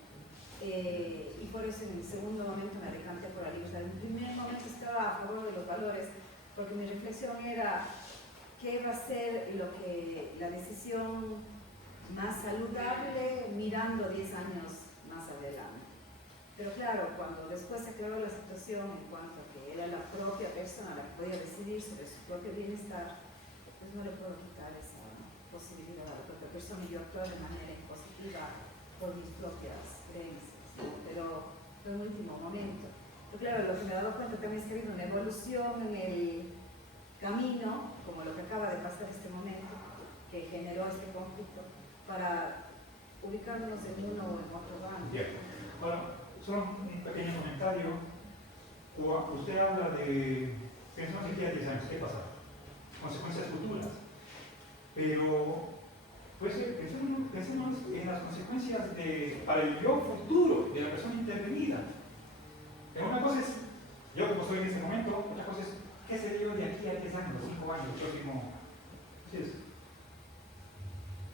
Y por eso en el segundo momento me decanté por la libertad. En el primer momento estaba a favor de los valores, porque mi reflexión era qué va a ser la decisión más saludable mirando 10 años más adelante. Pero claro, cuando después se aclaró la situación en cuanto a que era la propia persona la que podía decidir sobre su propio bienestar, pues no le puedo quitar esa posibilidad a la propia persona y yo actuar de manera impositiva por mis propias creencias, ¿no? Pero en un último momento. Pero claro, lo que me he dado cuenta también es que ha habido una evolución en el camino, como lo que acaba de pasar en este momento, que generó este conflicto, para ubicarnos en uno o en otro bando. Bien. Bueno, solo un pequeño comentario. Usted habla de pensamos en 10 años, ¿qué pasa? Consecuencias futuras. Pero, pues, pensemos en las consecuencias para el yo futuro de la persona intervenida. Una cosa es, yo como estoy en este momento, otra cosa es, ¿qué seré yo de aquí a 10 años, 5 años, próximo? Entonces,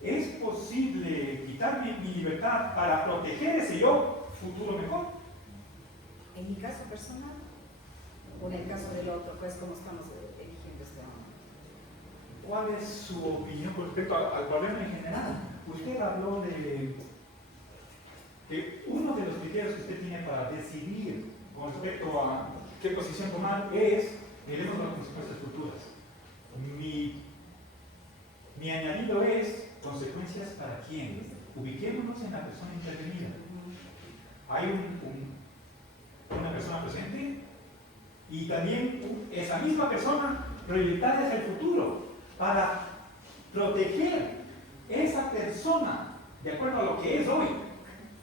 ¿es posible quitarme mi libertad para proteger ese yo futuro mejor? En mi caso personal, o en el caso del otro, pues como estamos eligiendo este hombre. ¿Cuál es su opinión con respecto al problema en general? Usted habló de que uno de los criterios que usted tiene para decidir con respecto a qué posición tomar es, miremos las consecuencias futuras. Mi añadido es, consecuencias para quién. Ubiquémonos en la persona intervenida. Hay una persona presente y también esa misma persona proyectada hacia el futuro para proteger esa persona de acuerdo a lo que es hoy.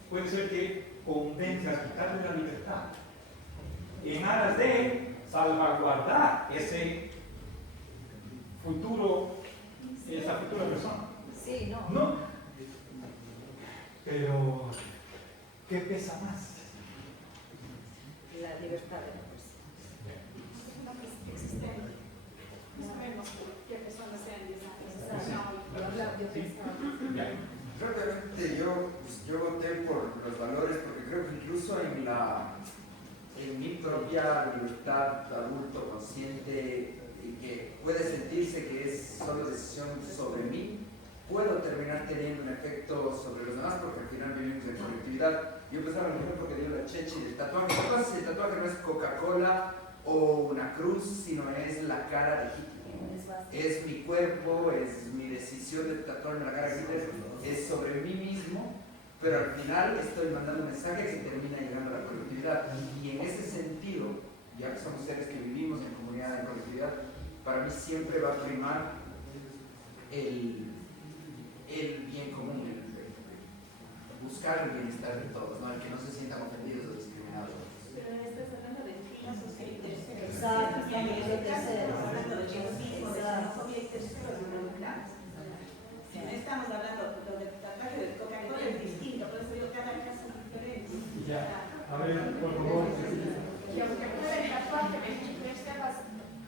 Puede ser que convence a quitarle la libertad en aras de salvaguardar ese futuro, esa futura persona. Sí, no. ¿No? Pero, ¿qué pesa más? La libertad de la persona. No sabemos qué personas sean 10 años. Ya. Rápidamente yo voté por los valores porque creo que incluso en mi propia libertad adulto consciente y que puede sentirse que es solo decisión puedo terminar teniendo un efecto sobre los demás porque al final vivimos en colectividad. Yo pensaba en el ejemplo que dio la Chechi del tatuaje. ¿Qué pasa si el tatuaje no es Coca-Cola o una cruz, sino es la cara de Hitler? Es mi cuerpo, es mi decisión de tatuarme la cara de Hitler, es sobre mí mismo, pero al final estoy mandando un mensaje que termina llegando a la colectividad. Y en ese sentido, ya que somos seres que vivimos en comunidad, en colectividad, para mí siempre va a primar el bien común, buscar el bienestar de todos, ¿no? El que no se sientan ofendidos o discriminados. Pero estás hablando de filosofía y tercero. Exacto, y el tercero. Estamos hablando de racismo, de xenofobia y tercero de una unidad. Si no estamos hablando de lo del tatuaje del Coca-Cola es distinto, por eso digo cada caso es diferente. Ya, a ver, por favor. Y aunque pueda el tatuaje de Hitler, Sebas,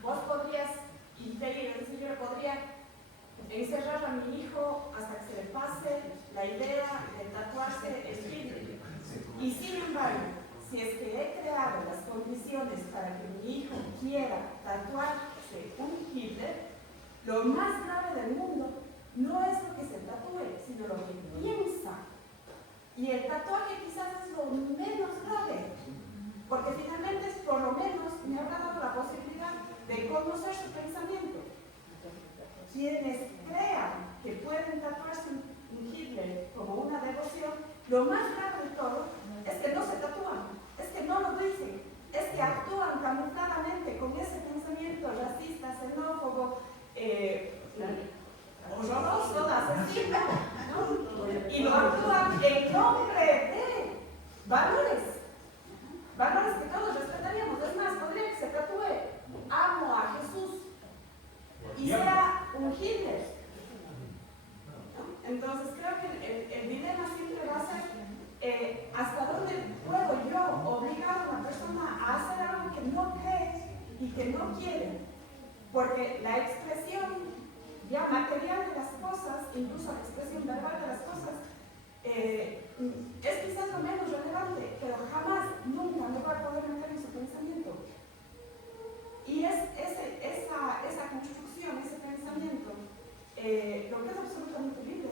vos podrías impedir, es decir, yo podría encerrar a mi hijo hasta que se le pase la idea de tatuarse el Hitler. Y sin embargo, si es que he creado las condiciones para que mi hijo quiera tatuarse un Hitler, lo más grave del mundo no es lo que se tatúe, sino lo que piensa. Y el tatuaje quizás es lo menos grave, porque finalmente por lo menos me habrá dado la posibilidad de conocer su pensamiento. Quienes crean que pueden tatuarse un Hitler como una devoción, lo más grave de todo es que no se tatúan, es que no lo dicen, es que actúan camufladamente con ese pensamiento racista, xenófobo, horroroso, asesino, ¿no? Y lo actúan en nombre de valores que todos respetaríamos. Es más, podría que se tatúe amo a Jesús y sea un Hitler, ¿no? Entonces creo que el dilema siempre va a ser hasta dónde puedo yo obligar a una persona a hacer algo que no cree y que no quiere, porque la expresión ya material de las cosas, incluso la expresión verbal de las cosas, es quizás lo menos relevante, pero jamás, nunca me va a poder meter en su pensamiento. Y es esa construcción, ese pensamiento, lo que es absolutamente libre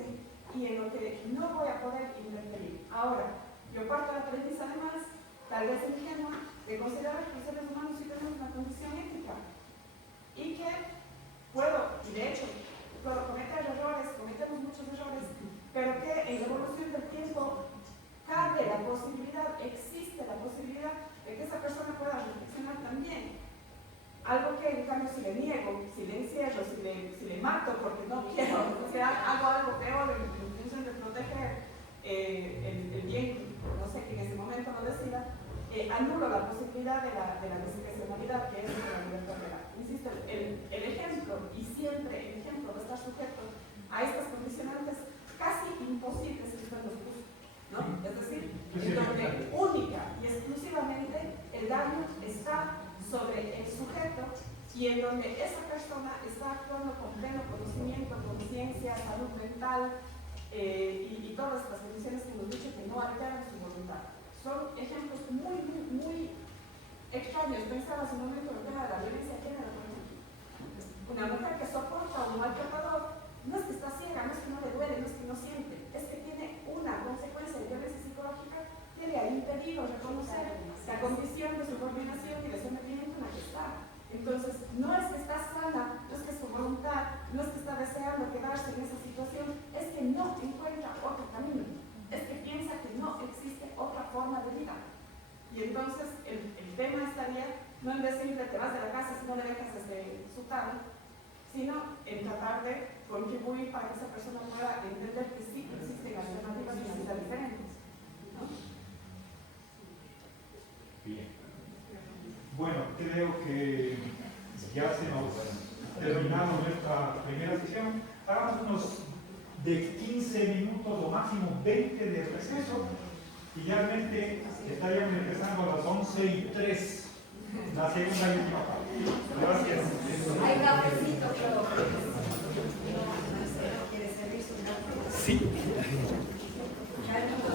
y en lo que no voy a poder interferir. Ahora, yo parto de la premisa además, tal vez ingenua, de considerar que los seres humanos sí tenemos una condición ética y que puedo, y de hecho, puedo cometer errores, cometemos muchos errores, pero que en la evolución del tiempo cabe la posibilidad, existe la posibilidad de que esa persona pueda reflexionar también. Algo que en cambio si le niego, si le encierro, si le mato porque no quiero, o sea, hago algo peor en función de proteger el bien, no sé, que en ese momento lo decida, anulo la posibilidad de la discrecionalidad que es la libertad real. Insisto, el ejemplo, y siempre el ejemplo va a estar sujeto a estas condicionantes casi imposibles que usted nos puso, ¿no? Es decir, en donde única y exclusivamente el daño está sobre el sujeto y en donde esa persona está actuando con pleno conocimiento, conciencia, salud mental y todas las condiciones que hemos dicho que no alteran su voluntad. Son ejemplos muy extraños. Pensaba hace un momento en el tema de la violencia de género, por ejemplo. Una mujer que soporta a un maltratador no es que está ciega, no es que no le duele, no es que no siente, es que tiene una consecuencia de violencia psicológica que le ha impedido reconocer la condición de subordinación y de sometimiento en la que está. Entonces, no es que está sana, no es que es su voluntad, no es que está deseando quedarse en esa situación, es que no encuentra otro camino, es que piensa que no existe otra forma de vida. Y entonces, el tema estaría no en decirle te vas de la casa si no le dejas desde su cama, sino en tratar de contribuir para que esa persona pueda entender que sí existen alternativas y vida diferentes, ¿no? Bien. Bueno, creo que ya se nos ha terminado nuestra primera sesión. Hagamos unos de 15 minutos o máximo 20 de receso y realmente estaríamos empezando a las 11:03 la segunda y última parte. Gracias. Hay cafecito, pero...